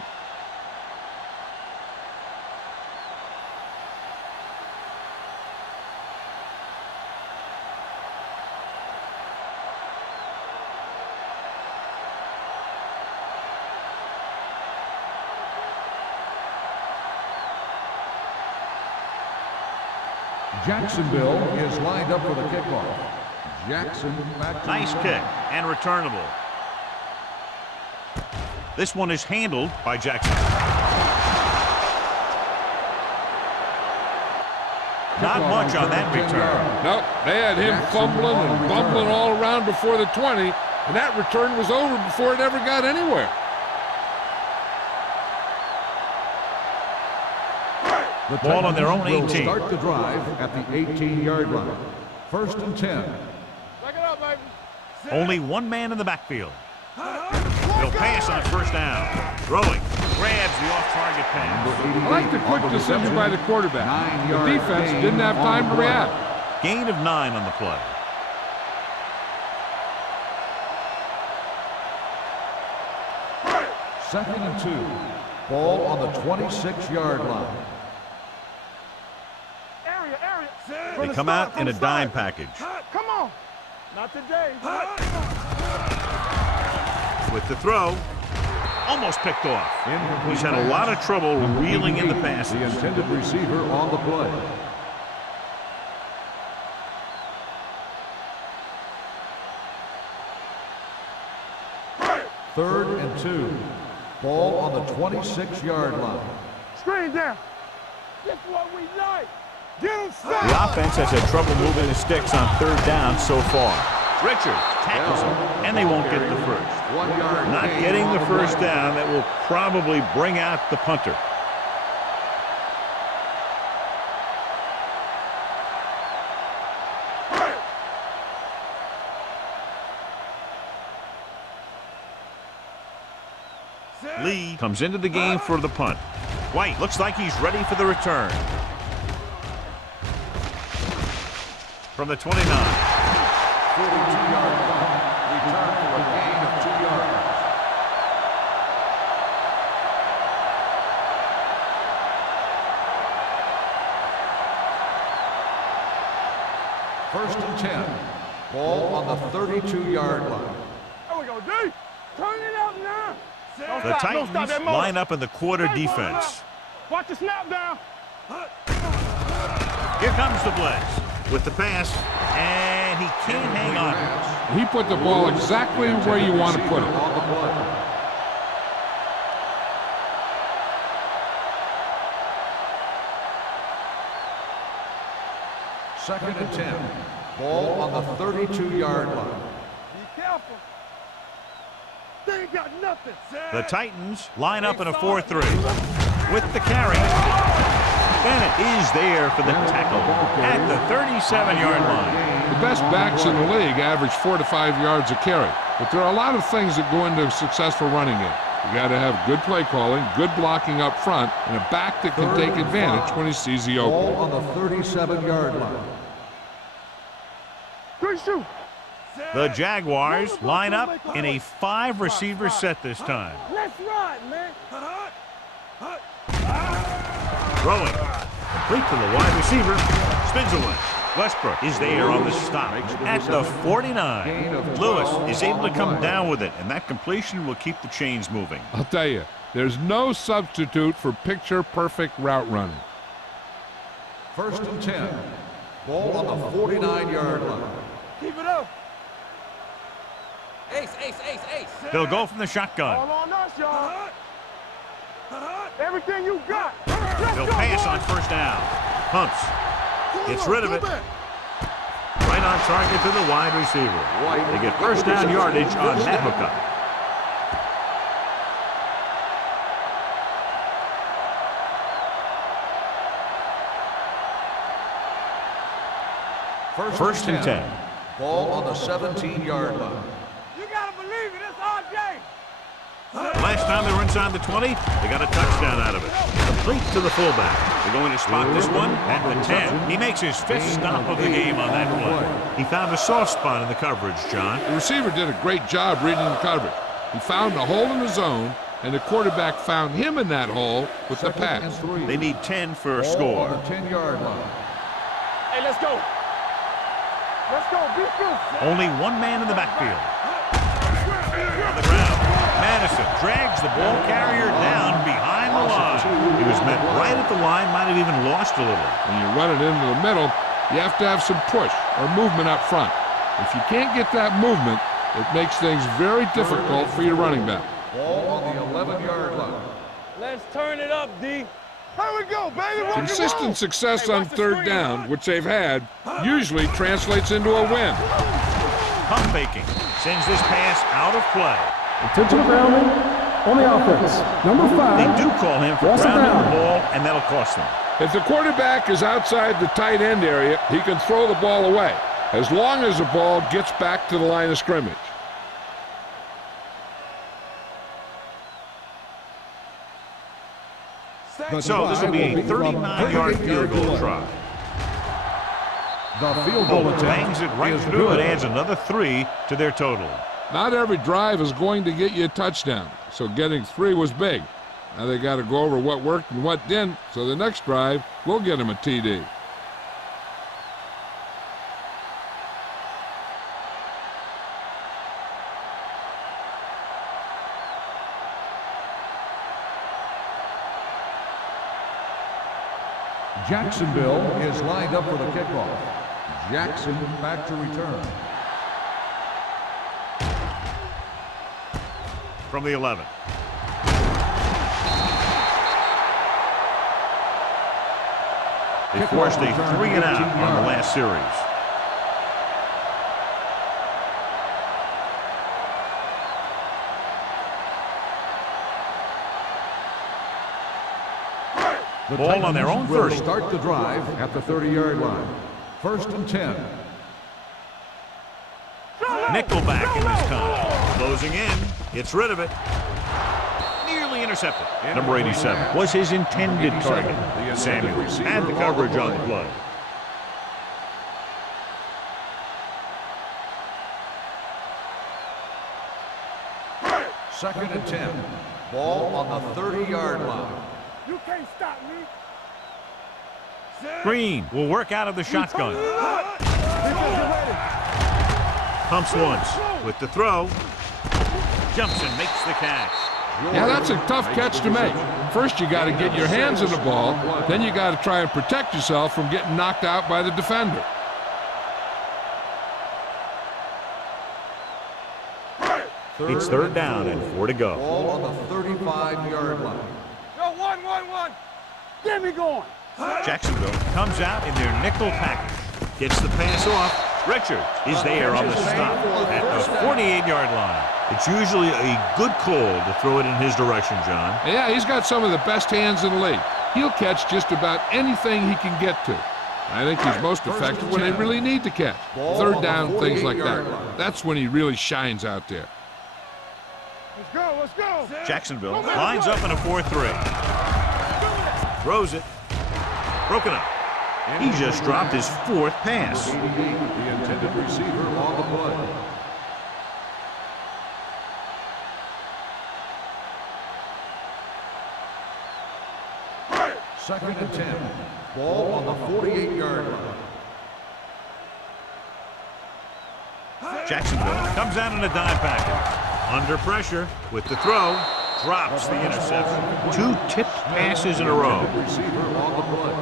Jacksonville is lined up for the kickoff. Jackson back to Nice kick and returnable. This one is handled by Jackson. Not much on that return. Nope, they had him fumbling and bumbling all around before the 20, and that return was over before it ever got anywhere. the Ball on their own Titans will 18. Start the drive at the 18-yard line. First and 10. Back it up, baby. Only one man in the backfield. He'll pass on first down. Throwing. Grabs the off-target pass. I like the quick decision by the quarterback. The defense didn't have time to react. Gain of 9 on the play. Second and 2. Ball on the 26-yard line. Area. They come out in a dime package. Come on. Not today. With the throw. Almost picked off. He's had a lot of trouble reeling in the passes. The intended receiver on the play. Third and 2. Ball on the 26-yard line. Screen down. That's what we like. Get him set. The offense has had trouble moving the sticks on third down so far. Richards tackles him, and they won't get the first. 1 yard Not gain getting on the first play. down, that will probably bring out the punter. Lee comes into the game for the punt. White looks like he's ready for the return. From the 29. 42-yard punt. Return for a gain of 2 yards. First and 10. Ball on the 32-yard line. There we go, D. Turn it out now. The Titans line up in the quarter defense. Watch the snap down. Here comes the blitz with the pass, and he can't hang on to it. He put the ball exactly where you want to put it. On the play. Second and 10. Ball on the 32-yard line. Be careful. They ain't got nothing. The Titans line up in a 4-3 with the carry. Bennett is there for the tackle at the 37-yard line. The best backs in the league average 4 to 5 yards a carry, but there are a lot of things that go into a successful running game. You got to have good play calling, good blocking up front, and a back that can take advantage when he sees the opening. Ball on the 37-yard line. The Jaguars line up in a 5-receiver set this time. Let's ride, man. Throwing. Complete to the wide receiver. Spins away. Westbrook is there on the stop at the 49. Lewis is able to come down with it, and that completion will keep the chains moving. I'll tell you, there's no substitute for picture-perfect route running. First and 10. Ball on the 49-yard line. Keep it up. Ace. They'll go from the shotgun. All on us, y'all. Everything you got. They'll pass on first down. Pumps. Gets rid of it. Right on target to the wide receiver. They get first down yardage on that hookup. First and 10. Ball on the 17-yard line. You gotta believe it. It's RJ. Last time they were inside the 20, they got a touchdown out of it. Complete to the fullback. They're going to spot this one at the 10. He makes his 5th stop of the game on that play. He found a soft spot in the coverage, John. The receiver did a great job reading the coverage. He found a hole in the zone, and the quarterback found him in that hole with the pass. They need 10 for a Ball score. on the 10-yard line. Hey, let's go. Let's go. Be good. Only one man in the backfield. On the ground, Madison drags the ball carrier down behind the line. He was met right at the line, might have even lost a little. When you run it into the middle, you have to have some push or movement up front. If you can't get that movement, it makes things very difficult for your running back. Ball on the 11-yard line. Let's turn it up, D. Here we go, baby. Rock and roll. Consistent success on third down, which they've had, usually translates into a win. Pump faking sends this pass out of play. Intentional grounding on the offense. Number 5. They do call him for grounding the ball, and that'll cost them. If the quarterback is outside the tight end area, he can throw the ball away, as long as the ball gets back to the line of scrimmage. So this will be a 39-yard field goal try. The field goal attempt Bangs it right is through good. and adds another 3 to their total. Not every drive is going to get you a touchdown, so getting 3 was big. Now they got to go over what worked and what didn't, so the next drive will get them a TD. Jacksonville is lined up for the kickoff. Jackson back to return. From the 11. They forced a 3-and-out on the last series. The Ball on their own Titans will 30. start the drive at the 30-yard line. First and 10. Nickelback in this time. Closing in. Gets rid of it. Nearly intercepted. Number 87 was his intended target. Samuels had the coverage on the play. Second and 10. Ball on the 30-yard line. You can't stop me. Green will work out of the shotgun. Pumps once with the throw. Jumps and makes the catch. Yeah, that's a tough catch to make. First, you got to get your hands on the ball. Then you got to try and protect yourself from getting knocked out by the defender. It's third down and 4 to go. Ball on the 35-yard line. Go, one. Get me going. Jacksonville comes out in their nickel package. Gets the pass off. Richards is there on the stop at the 48-yard line. It's usually a good call to throw it in his direction, John. Yeah, he's got some of the best hands in the league. He'll catch just about anything he can get to. I think he's most effective when they really need to catch. Third down, things like that. That's when he really shines out there. Let's go. Jacksonville lines up in a 4-3. Throws it. Broken up. He just dropped his 4th pass. The intended receiver on the play. Second and 10. Ball on the 48-yard line. Jacksonville comes out in a dime package. Under pressure with the throw. Drops the interception. 2 tipped passes in a row. Receiver on the play.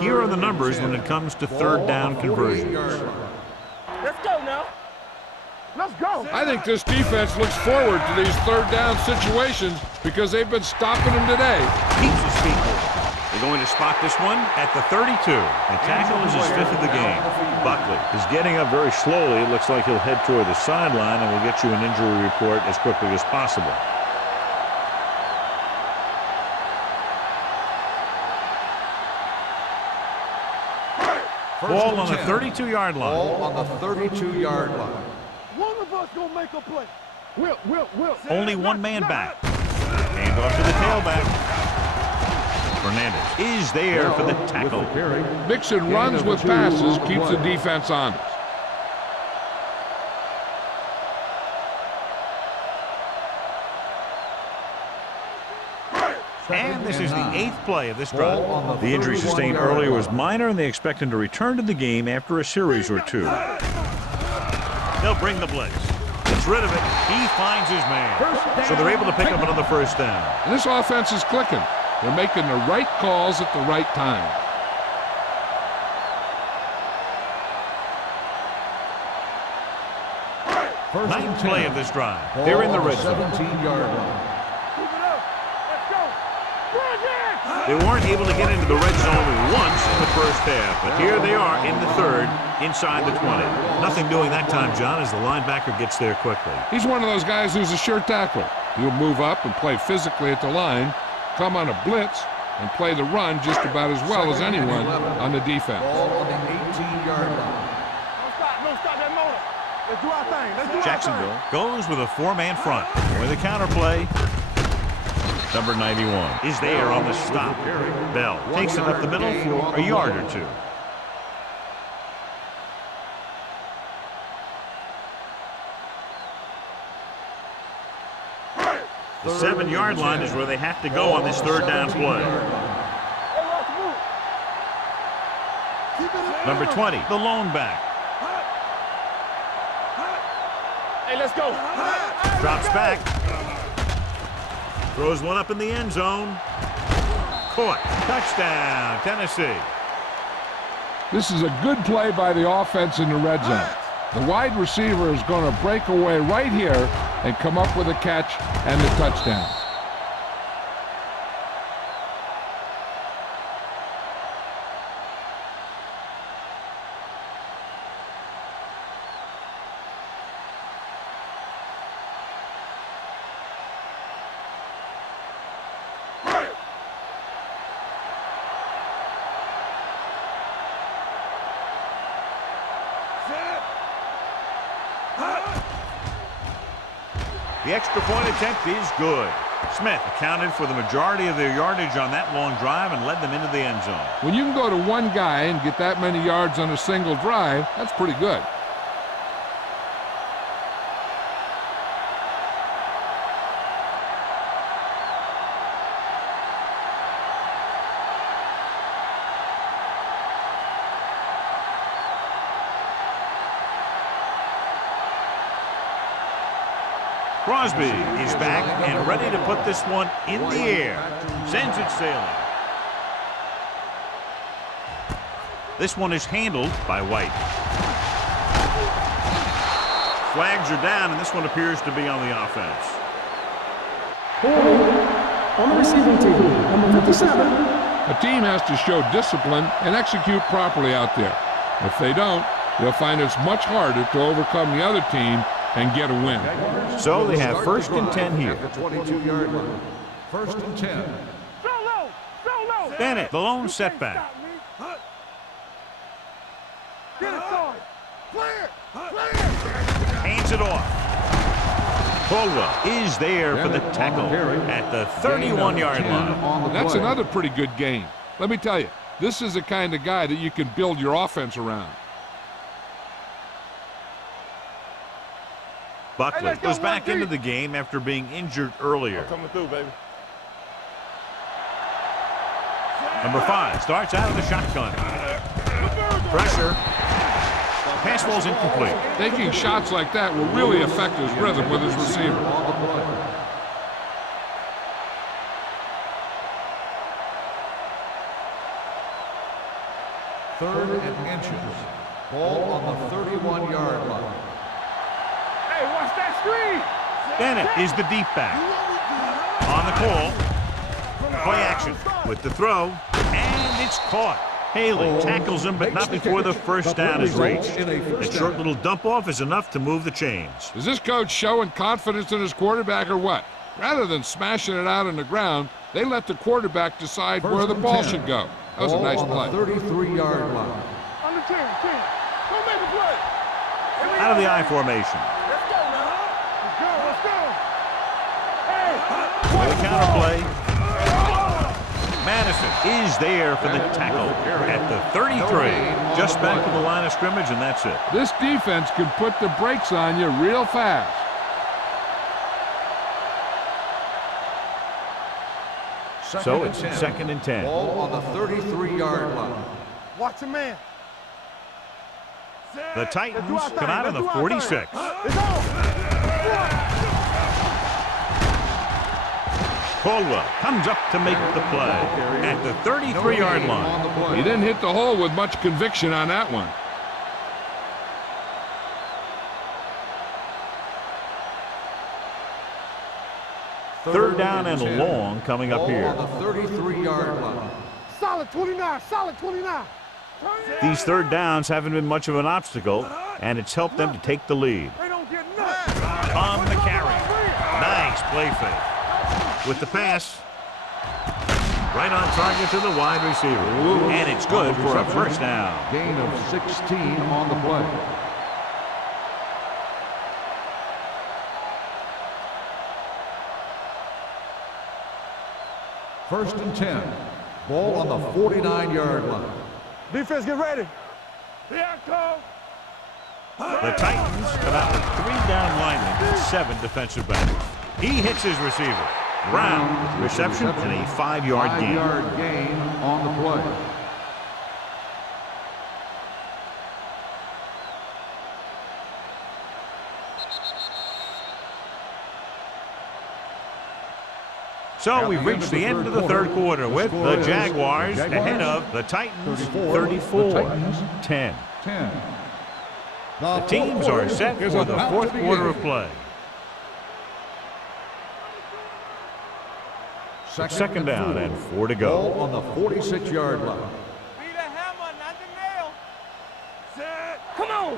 Here are the numbers when it comes to third down conversions. Let's go now. Let's go. I think this defense looks forward to these third down situations because they've been stopping them today. Keeps his feet moving. They're going to spot this one at the 32. The tackle is his 5th of the game. Buckley is getting up very slowly. It looks like he'll head toward the sideline, and we'll get you an injury report as quickly as possible. Ball on the 32-yard line. Ball on the 32-yard line. One of us gonna make a play. Will. Only one man back. Hand off to the tailback. Fernandez is there for the tackle. Mixing runs with passes keeps the defense honest. And this is the 8th play of this drive. The injury sustained earlier was minor, and they expect him to return to the game after a series or 2. They'll bring the blitz. Gets rid of it. He finds his man. So they're able to pick up another first down. And this offense is clicking. They're making the right calls at the right time. Ninth play of this drive. They're in the red zone. 17-yard line. They weren't able to get into the red zone once in the first half, but here they are in the third, inside the 20. Nothing doing that time, John, as the linebacker gets there quickly. He's one of those guys who's a sure tackler. He'll move up and play physically at the line, come on a blitz, and play the run just about as well as anyone on the defense. Ball on the 18-yard line. Don't stop that motor. Let's do our thing. Jacksonville goes with a 4-man front. With a counterplay, number 91 is there on the stop. Bell takes it up the middle for a yard or 2. The 7-yard line is where they have to go on this third down play. Number 20, the lone back. Hey, let's go. Drops back. Throws one up in the end zone. Caught. Touchdown, Tennessee. This is a good play by the offense in the red zone. The wide receiver is going to break away right here and come up with a catch and the touchdown. The extra point attempt is good. Smith accounted for the majority of their yardage on that long drive and led them into the end zone. When you can go to one guy and get that many yards on a single drive, that's pretty good. Crosby is back and ready to put this one in the air. Sends it sailing. This one is handled by White. Flags are down, and this one appears to be on the offense. Holding on the receiving team, number 57. A team has to show discipline and execute properly out there. If they don't, they'll find it's much harder to overcome the other team and get a win. So they have 1st and 10 here. At the 22-yard line. 1st and 10. Bennett, the lone setback. Get it started. Clear. Hands it off. Caldwell is there for the tackle at the 31-yard line. That's another pretty good game. Let me tell you, this is the kind of guy that you can build your offense around. Buckley goes back into the game after being injured earlier. Coming through, baby. Number 5 starts out of the shotgun. Pressure. Pass ball's incomplete. Taking shots like that will really affect his rhythm with his receiver. Third and inches. Ball on the 31-yard line. Hey, watch that screen. Bennett is the deep back. On the call. Play action with the throw, and it's caught. Haley tackles him, but not before the first down is reached. A short little dump off is enough to move the chains. Is this coach showing confidence in his quarterback or what? Rather than smashing it out on the ground, they let the quarterback decide where the ball should go. That was a nice play. 33-yard line. On the 10. Go make a play. Out of the I formation. Let's go. Hey. For the counter play. Madison is there for the tackle at the 33. Just back to the line of scrimmage, and that's it. This defense can put the brakes on you real fast. So it's 2nd and 10. Ball on the 33-yard line. Watch a man. The Titans come out of the 46. It's on. Caldwell comes up to make the play at the 33-yard line. He didn't hit the hole with much conviction on that one. Third down and long coming up here. On the 33-yard line. Solid 29. These third downs haven't been much of an obstacle, and it's helped them to take the lead. They don't get nothing. On the carry. Nice play fake. With the pass, right on target to the wide receiver. And it's good for a first down. Gain of 16 on the play. First and 10. Ball on the 49-yard line. Defense, get ready. Here I come. The Titans come out with 3 down linemen and 7 defensive backs. He hits his receiver. Brown with reception and a 5-yard gain. 5-yard gain on the play. So we've reached the end of the third quarter with the Jaguars ahead of the Titans 34-10. The teams are set for the fourth quarter of play. Second down and 4 to go. Ball on the 46-yard line. Be the hammer, not the nail. Set. Come on.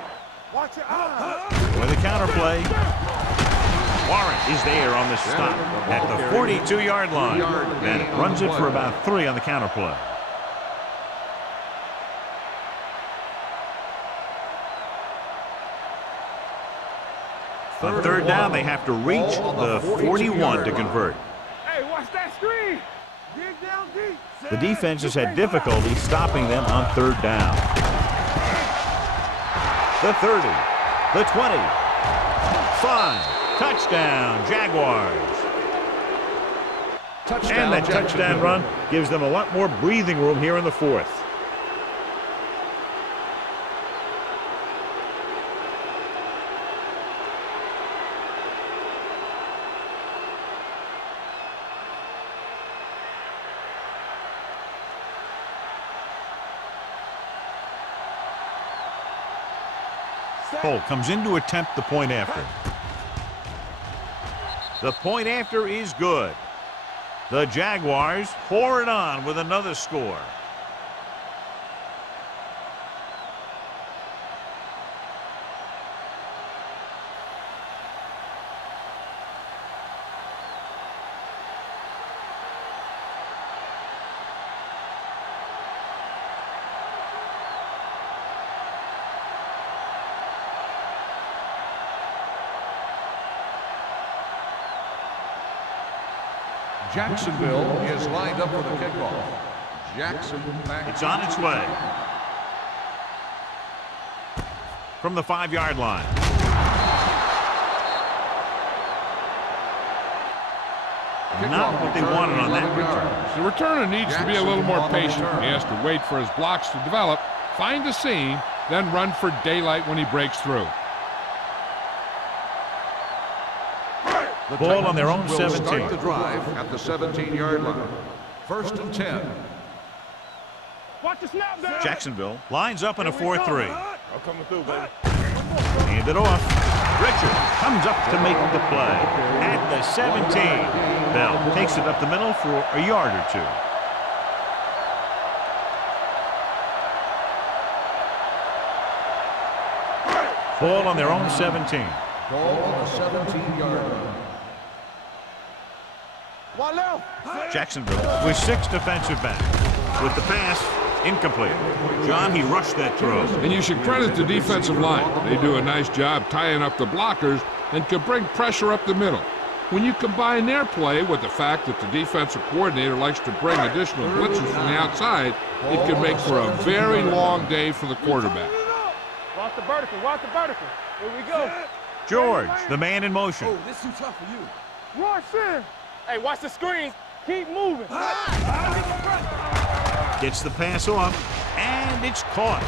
Watch your eyes. With a counter play. Warren is there on the stop at the 42-yard line. Bennett runs it for about 3 on the counter play. On third down, they have to reach the 41 to convert. Hey, watch that screen. Dig down deep. The defense has had difficulty stopping them on third down. The 30, the 20, 5, touchdown, Jaguars. And that touchdown run gives them a lot more breathing room here in the fourth. Cole comes in to attempt the point after. The point after is good. The Jaguars pour it on with another score. Jacksonville is lined up for the kickoff. Jackson back. It's on its way. From the 5-yard line. Not what they wanted on that return. The returner needs to be a little more patient. He has to wait for his blocks to develop, find a seam, then run for daylight when he breaks through. The Ball on their own Titans will 17. start the drive at the 17-yard line. 1st and 10. Watch the snap down. Jacksonville lines up in a 4-3. I'm coming through, baby. Hand it off. Richard comes up to make the play at the 17. Bell takes it up the middle for a yard or two. Ball on their own 17. Ball on the 17-yard line. One left. Jacksonville with 6 defensive backs. With the pass, incomplete. John, he rushed that throw. And you should credit the defensive line. They do a nice job tying up the blockers and can bring pressure up the middle. When you combine their play with the fact that the defensive coordinator likes to bring additional blitzes from the outside, it can make for a very long day for the quarterback. Watch the vertical. Watch the vertical. Here we go. George, the man in motion. Oh, this too tough for you. Rush in. Hey, watch the screens. Keep moving. Gets the pass off, and it's caught.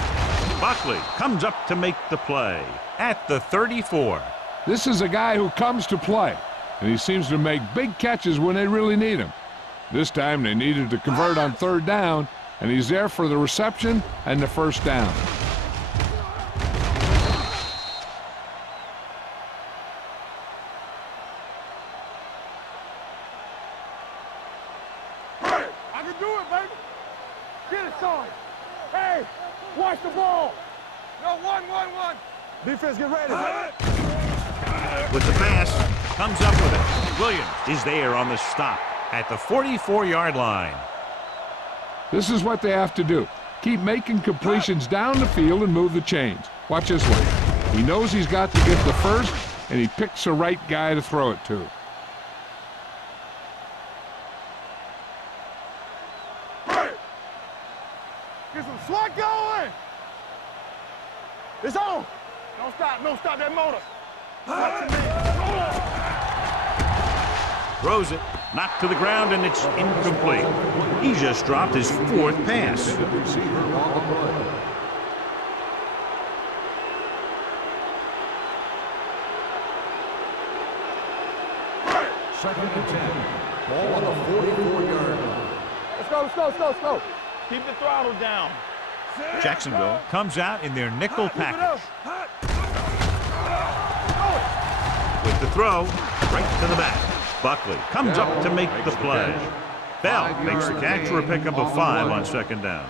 Buckley comes up to make the play at the 34. This is a guy who comes to play, and he seems to make big catches when they really need him. This time they needed to convert on 3rd down, and he's there for the reception and the 1st down. I can do it, baby. Get it, son. Hey, watch the ball. No, 1-1-1. Defense, get ready. With the pass, comes up with it. Williams is there on the stop at the 44-yard line. This is what they have to do. Keep making completions down the field and move the chains. Watch this one. He knows he's got to get the first, and he picks the right guy to throw it to. Get some swat going. It's on. Don't stop that motor. Throws it, knocked to the ground, and it's incomplete. He just dropped his 4th pass. Receiver on the play. Second and 10. Ball on the 44-yard line. Let's go. Keep the throttle down. Jacksonville comes out in their nickel package. With the throw, right to the back. Buckley comes up to make the play. Bell makes the catch for a pickup of 5 on 2nd down.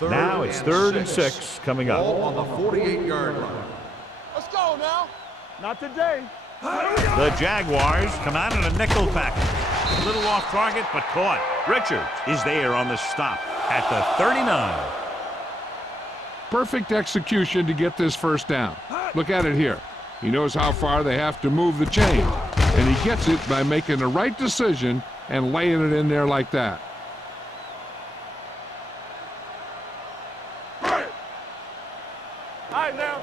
Now it's 3rd and 6 coming up. Ball on the 48-yard line. Let's go now. Not today. The Jaguars come out in a nickel package. A little off target, but caught. Richards is there on the stop at the 39. Perfect execution to get this 1st down. Look at it here. He knows how far they have to move the chain, and he gets it by making the right decision and laying it in there like that. All right, now.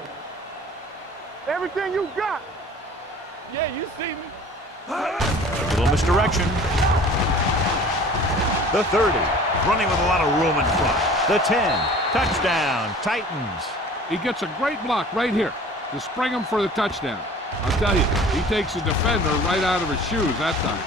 Everything you got. Yeah, you see me. A little misdirection. The 30, running with a lot of room in front. The 10, touchdown, Titans. He gets a great block right here to spring him for the touchdown. I'll tell you, he takes the defender right out of his shoes that time.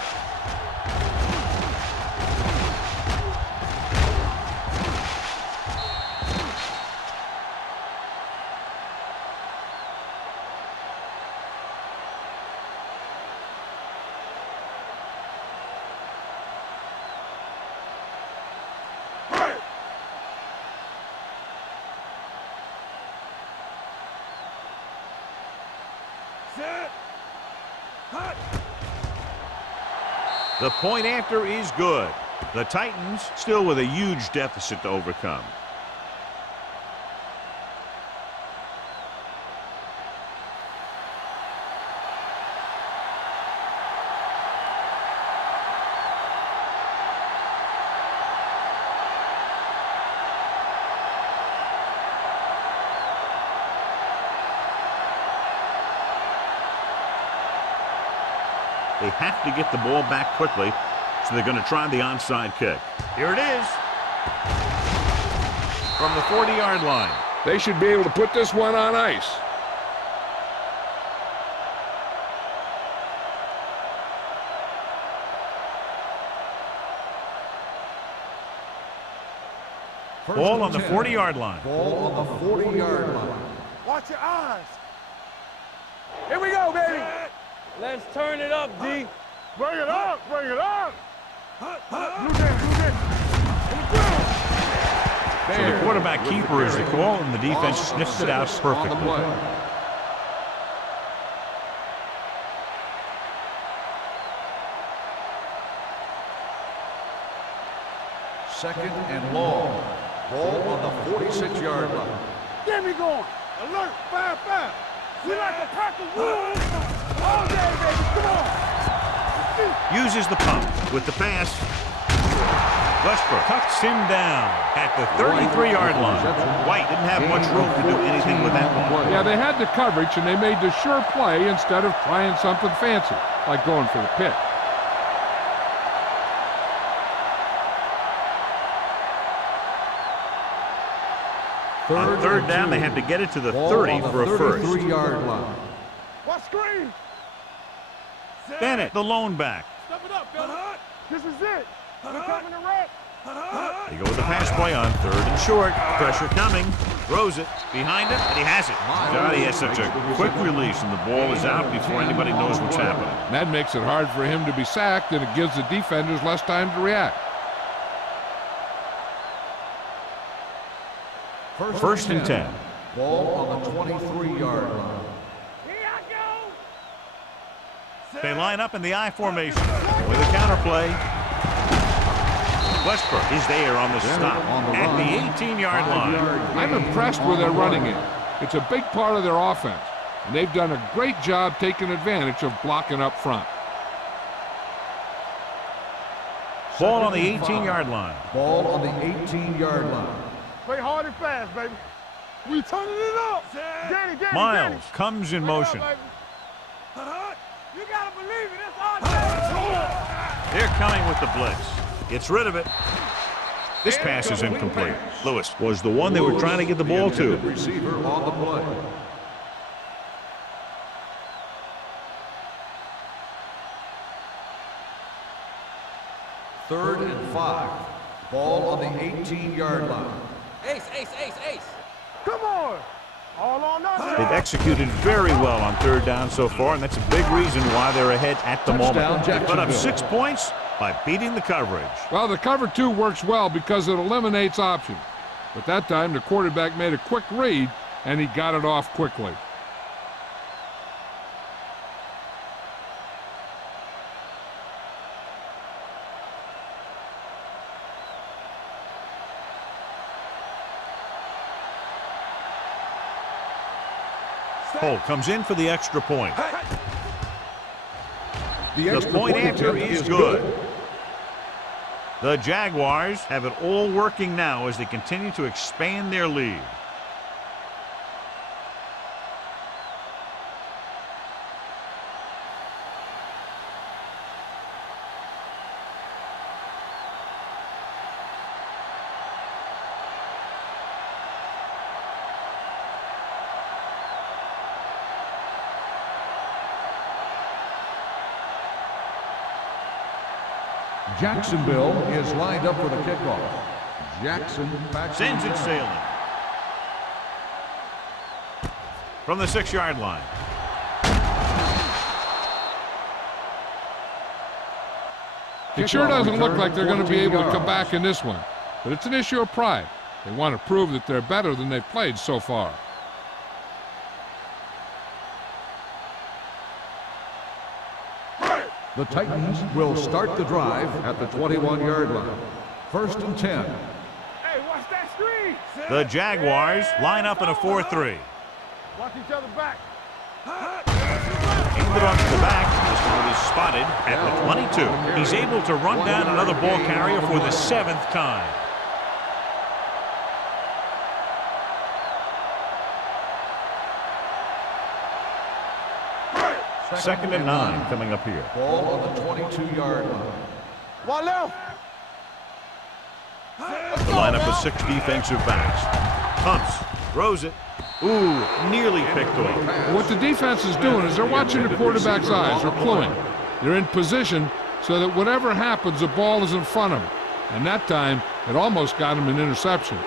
The point after is good. The Titans still with a huge deficit to overcome. They have to get the ball back quickly, so they're going to try the onside kick. Here it is. From the 40-yard line. They should be able to put this one on ice. Ball on the 40-yard line. Ball on the 40-yard line. Watch your eyes. Here we go, baby. Let's turn it up, D. Bring it up, bring it up. So the quarterback keeper is the call, and the defense sniffs it out perfectly. Second and long. Ball on the 46-yard line. Get me going. Alert, 5-5. We like a pack of wolves. All day, baby, come on. Uses the pump with the pass. Westbrook tucks him down at the 33-yard line. White didn't have much room to do anything with that one. Yeah, they had the coverage, and they made the sure play instead of trying something fancy, like going for the pick. On third down, they had to get it to the 30 for a first. 33-yard line. What screen? Bennett, the lone back. Step it up, Bill. This is it. We're coming to wreck. They go with the pass play on third and short. Pressure coming. Throws it. Behind him, and he has it. God, he has such a quick release, and the ball is out before anybody knows what's happening. That makes it hard for him to be sacked, and it gives the defenders less time to react. First and 10. Ball on the 23-yard line. Here I go. They line up in the I formation with a counterplay. Westbrook is there on the stop at the 18-yard line. I'm impressed with their running game. It's a big part of their offense, and they've done a great job taking advantage of blocking up front. Ball on the 18-yard line. Ball on the 18-yard line. Play hard and fast, baby. We turning it up. Danny, Miles comes in motion. You gotta believe it. It's our day. They're coming with the blitz. Gets rid of it. This pass is incomplete. Lewis was the one they were trying to get the ball to. Receiver on the play. Third and 5. Ball on the 18-yard line. Ace, ace, ace, ace. Come on. All on us. They've executed very well on third down so far, and that's a big reason why they're ahead at the moment. They put up 6 points by beating the coverage. Well, the cover 2 works well because it eliminates options. But that time, the quarterback made a quick read, and he got it off quickly. Cole comes in for the extra point. The point after is good. The Jaguars have it all working now as they continue to expand their lead. Jacksonville is lined up for the kickoff. Jackson Sends it sailing. From the 6-yard line. It sure doesn't look like they're going to be able to come back in this one, but it's an issue of pride. They want to prove that they're better than they've played so far. The Titans will start the drive at the 21-yard line. 1st and 10. Hey, watch that screen. The Jaguars line up in a 4-3. Watch each other back. Aimed it off to the back. This one is spotted at the 22. He's able to run down another ball carrier for the 7th time. Second and 9 coming up here. Ball on the 22-yard line. One left. The lineup of 6 defensive backs. Pumps, throws it. Ooh, nearly picked off. What the defense is doing is they're watching the quarterback's eyes. They're cluing. They're in position so that whatever happens, the ball is in front of them. And that time, it almost got him an interception.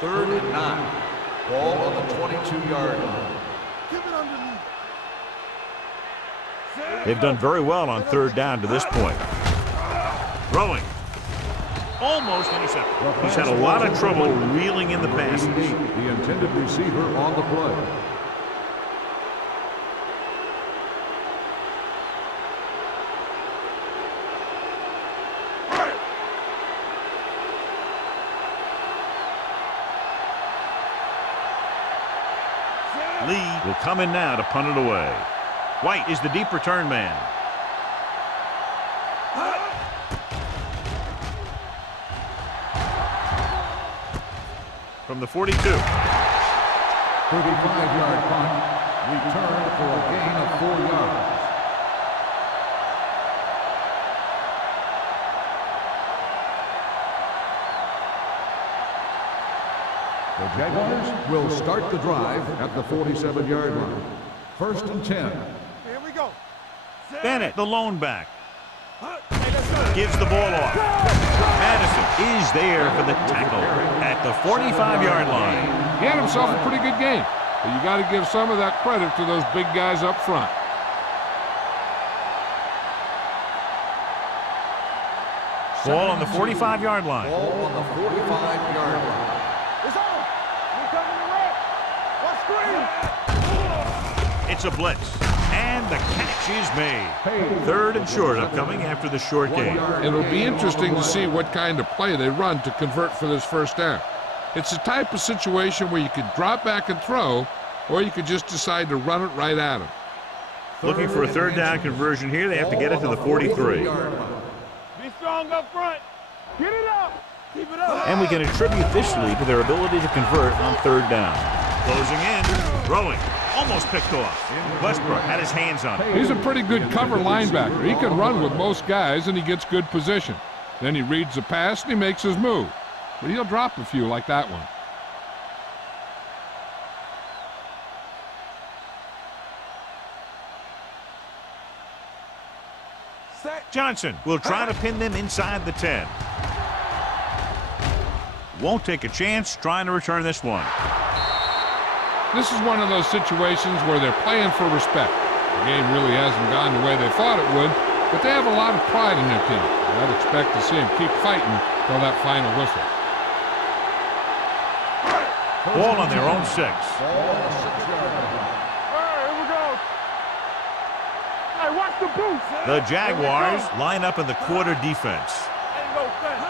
3rd and 9. Ball on the 22-yard line. Keep it underneath. They've done very well on 3rd down to this point. Throwing. Almost intercepted. He's had a lot of trouble reeling in the passes. The intended receiver on the play. Lee will come in now to punt it away. White is the deep return man. From the 42. 35-yard punt. Returned for a gain of 4 yards. The Jaguars will start the drive at the 47-yard line. 1st and 10. Here we go. Bennett, the lone back. Gives the ball off. Madison is there for the tackle at the 45-yard line. He had himself a pretty good game. But you got to give some of that credit to those big guys up front. Ball on the 45-yard line. Ball on the 45-yard line. It's on. We're coming to red. Watch screen. It's a blitz. And the catch is made. 3rd and short upcoming after the short game. It'll be interesting to see what kind of play they run to convert for this 1st down. It's the type of situation where you could drop back and throw, or you could just decide to run it right at him. Looking for a 3rd down conversion here. They have to get it to the 43. Be strong up front. Get it up. Keep it up. And we can attribute this lead to their ability to convert on 3rd down. Closing in, throwing. Almost picked off. Westbrook had his hands on it. He's a pretty good cover linebacker. He can run with most guys, and he gets good position. Then he reads the pass, and he makes his move. But he'll drop a few like that one. Johnson will try to pin them inside the 10. Won't take a chance trying to return this one. This is one of those situations where they're playing for respect. The game really hasn't gone the way they thought it would, but they have a lot of pride in their team. I'd expect to see them keep fighting till that final whistle. Ball on their own 6. All right, here we go. Hey, watch the boots. The Jaguars line up in the quarter defense. Ain't no thing.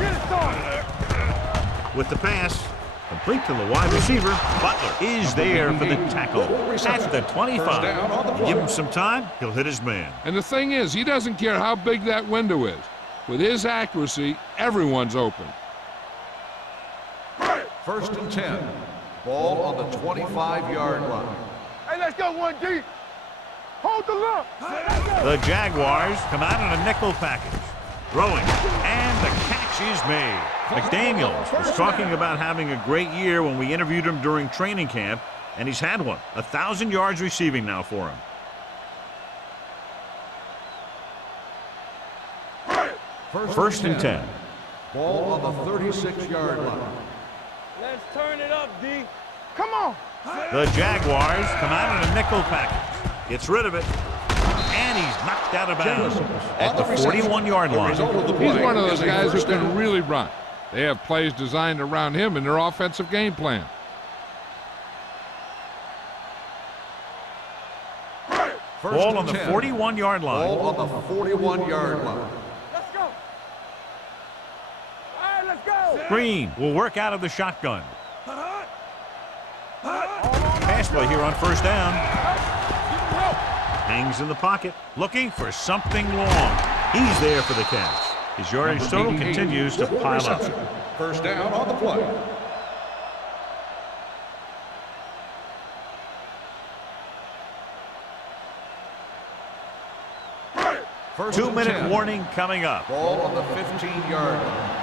Get it started. With the pass, complete to the wide receiver. Butler is there for the tackle at the 25. Give him some time, he'll hit his man. And the thing is, he doesn't care how big that window is. With his accuracy, everyone's open. 1st and 10. Ball on the 25-yard line. Hey, let's go 1D. Hold the look. The Jaguars come out in a nickel package. Throwing, and the catch is made. McDaniels was talking about having a great year when we interviewed him during training camp, and he's had one. 1,000 yards receiving now for him. 1st and 10. Ball on the 36-yard line. Let's turn it up, D. Come on. The Jaguars come out in a nickel package. Gets rid of it. And he's knocked out of bounds at the 41-yard line. He's one of those guys who can really run. They have plays designed around him in their offensive game plan. Ball on the 41-yard line. Ball on the 41-yard line. Let's go. All right, let's go. Green will work out of the shotgun. Pass play here on first down. Hangs in the pocket, looking for something long. He's there for the catch. His yardage total continues to pile up. First down on the play. First 2-minute warning coming up. Ball on the 15-yard line.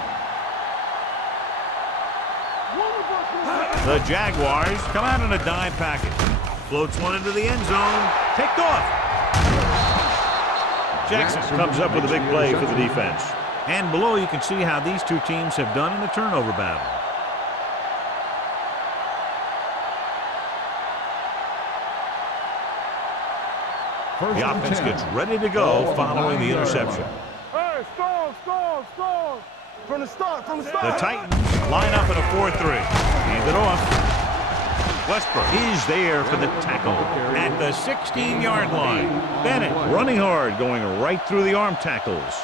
The Jaguars come out in a dime package. Floats one into the end zone. Picked off. Jackson comes up with a big play for the defense. And below you can see how these two teams have done in the turnover battle. The offense gets ready to go following the interception. Hey, stall. From the start. The Titans line up in a 4-3. Hand it off. Westbrook is there for the tackle at the 16-yard line. Bennett running hard, going right through the arm tackles.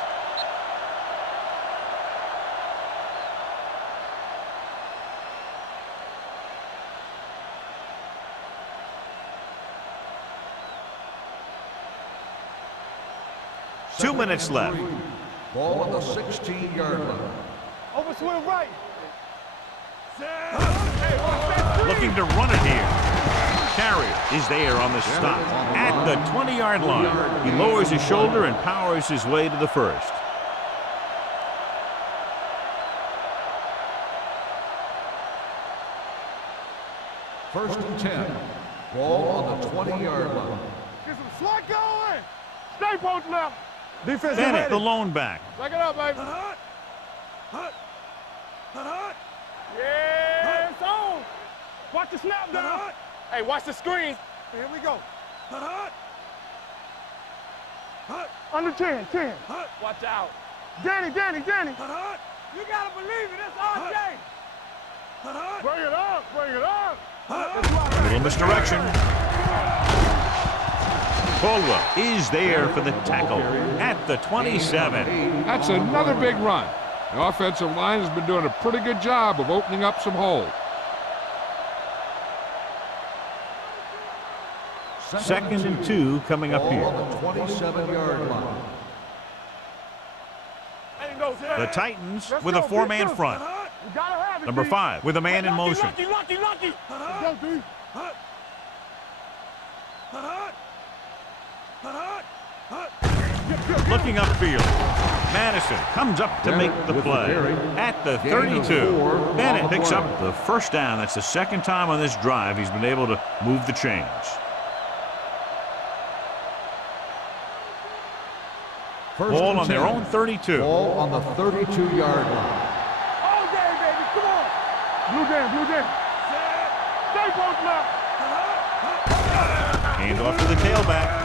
Two minutes left. Ball on the 16-yard line. Over swing right. Looking to run it here. Carrier is there on the stop at the 20-yard line. He lowers his shoulder and powers his way to the first. First and 10. Ball on the 20-yard line. Get some slot going. Stay both left. Defense Bennett, the lone back. Back it up, baby. Yeah, it's on. Watch the snap down. Hey, watch the screen. Here we go. Under 10. Watch out. Danny. You gotta believe it. That's RJ. Bring it up. Little misdirection. Caldwell is there for the tackle at the 27. That's another big run. The offensive line has been doing a pretty good job of opening up some holes. Second and 2 coming up here. Ball on the 27-yard line. The Titans with a 4-man front. Number 5 with a man in motion. Lucky. Go, D. Looking upfield. Madison comes up to make the play at the 32. Bennett picks up the first down. That's the second time on this drive he's been able to move the chains. Ball on their own 32. Ball on the 32-yard line. All day, baby. Come on. Blue jam. Stay both left. Hand off to the tailback.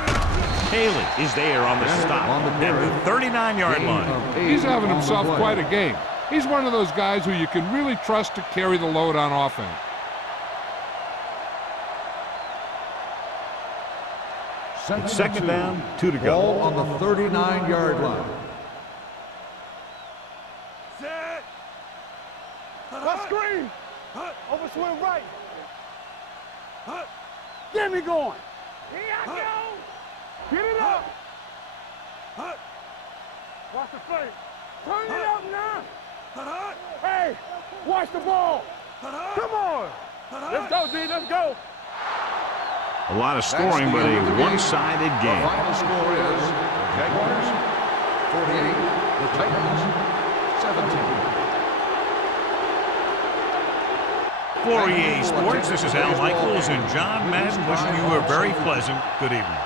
Haley is there on the stop at the 39-yard line. He's having himself quite a game. He's one of those guys who you can really trust to carry the load on offense. Second down, 2 to go. Ball on the 39-yard line. Let's screen. Over swing right. Get me going. Here I go. Get it up. Watch the face. Turn it up now. Hey, watch the ball. Come on. Let's go, D. Let's go. A lot of scoring, but a one-sided The game. final score is the Jaguars 48, the Titans 17. For EA Sports, this is Al Michaels and John Madden wishing you a very pleasant good evening.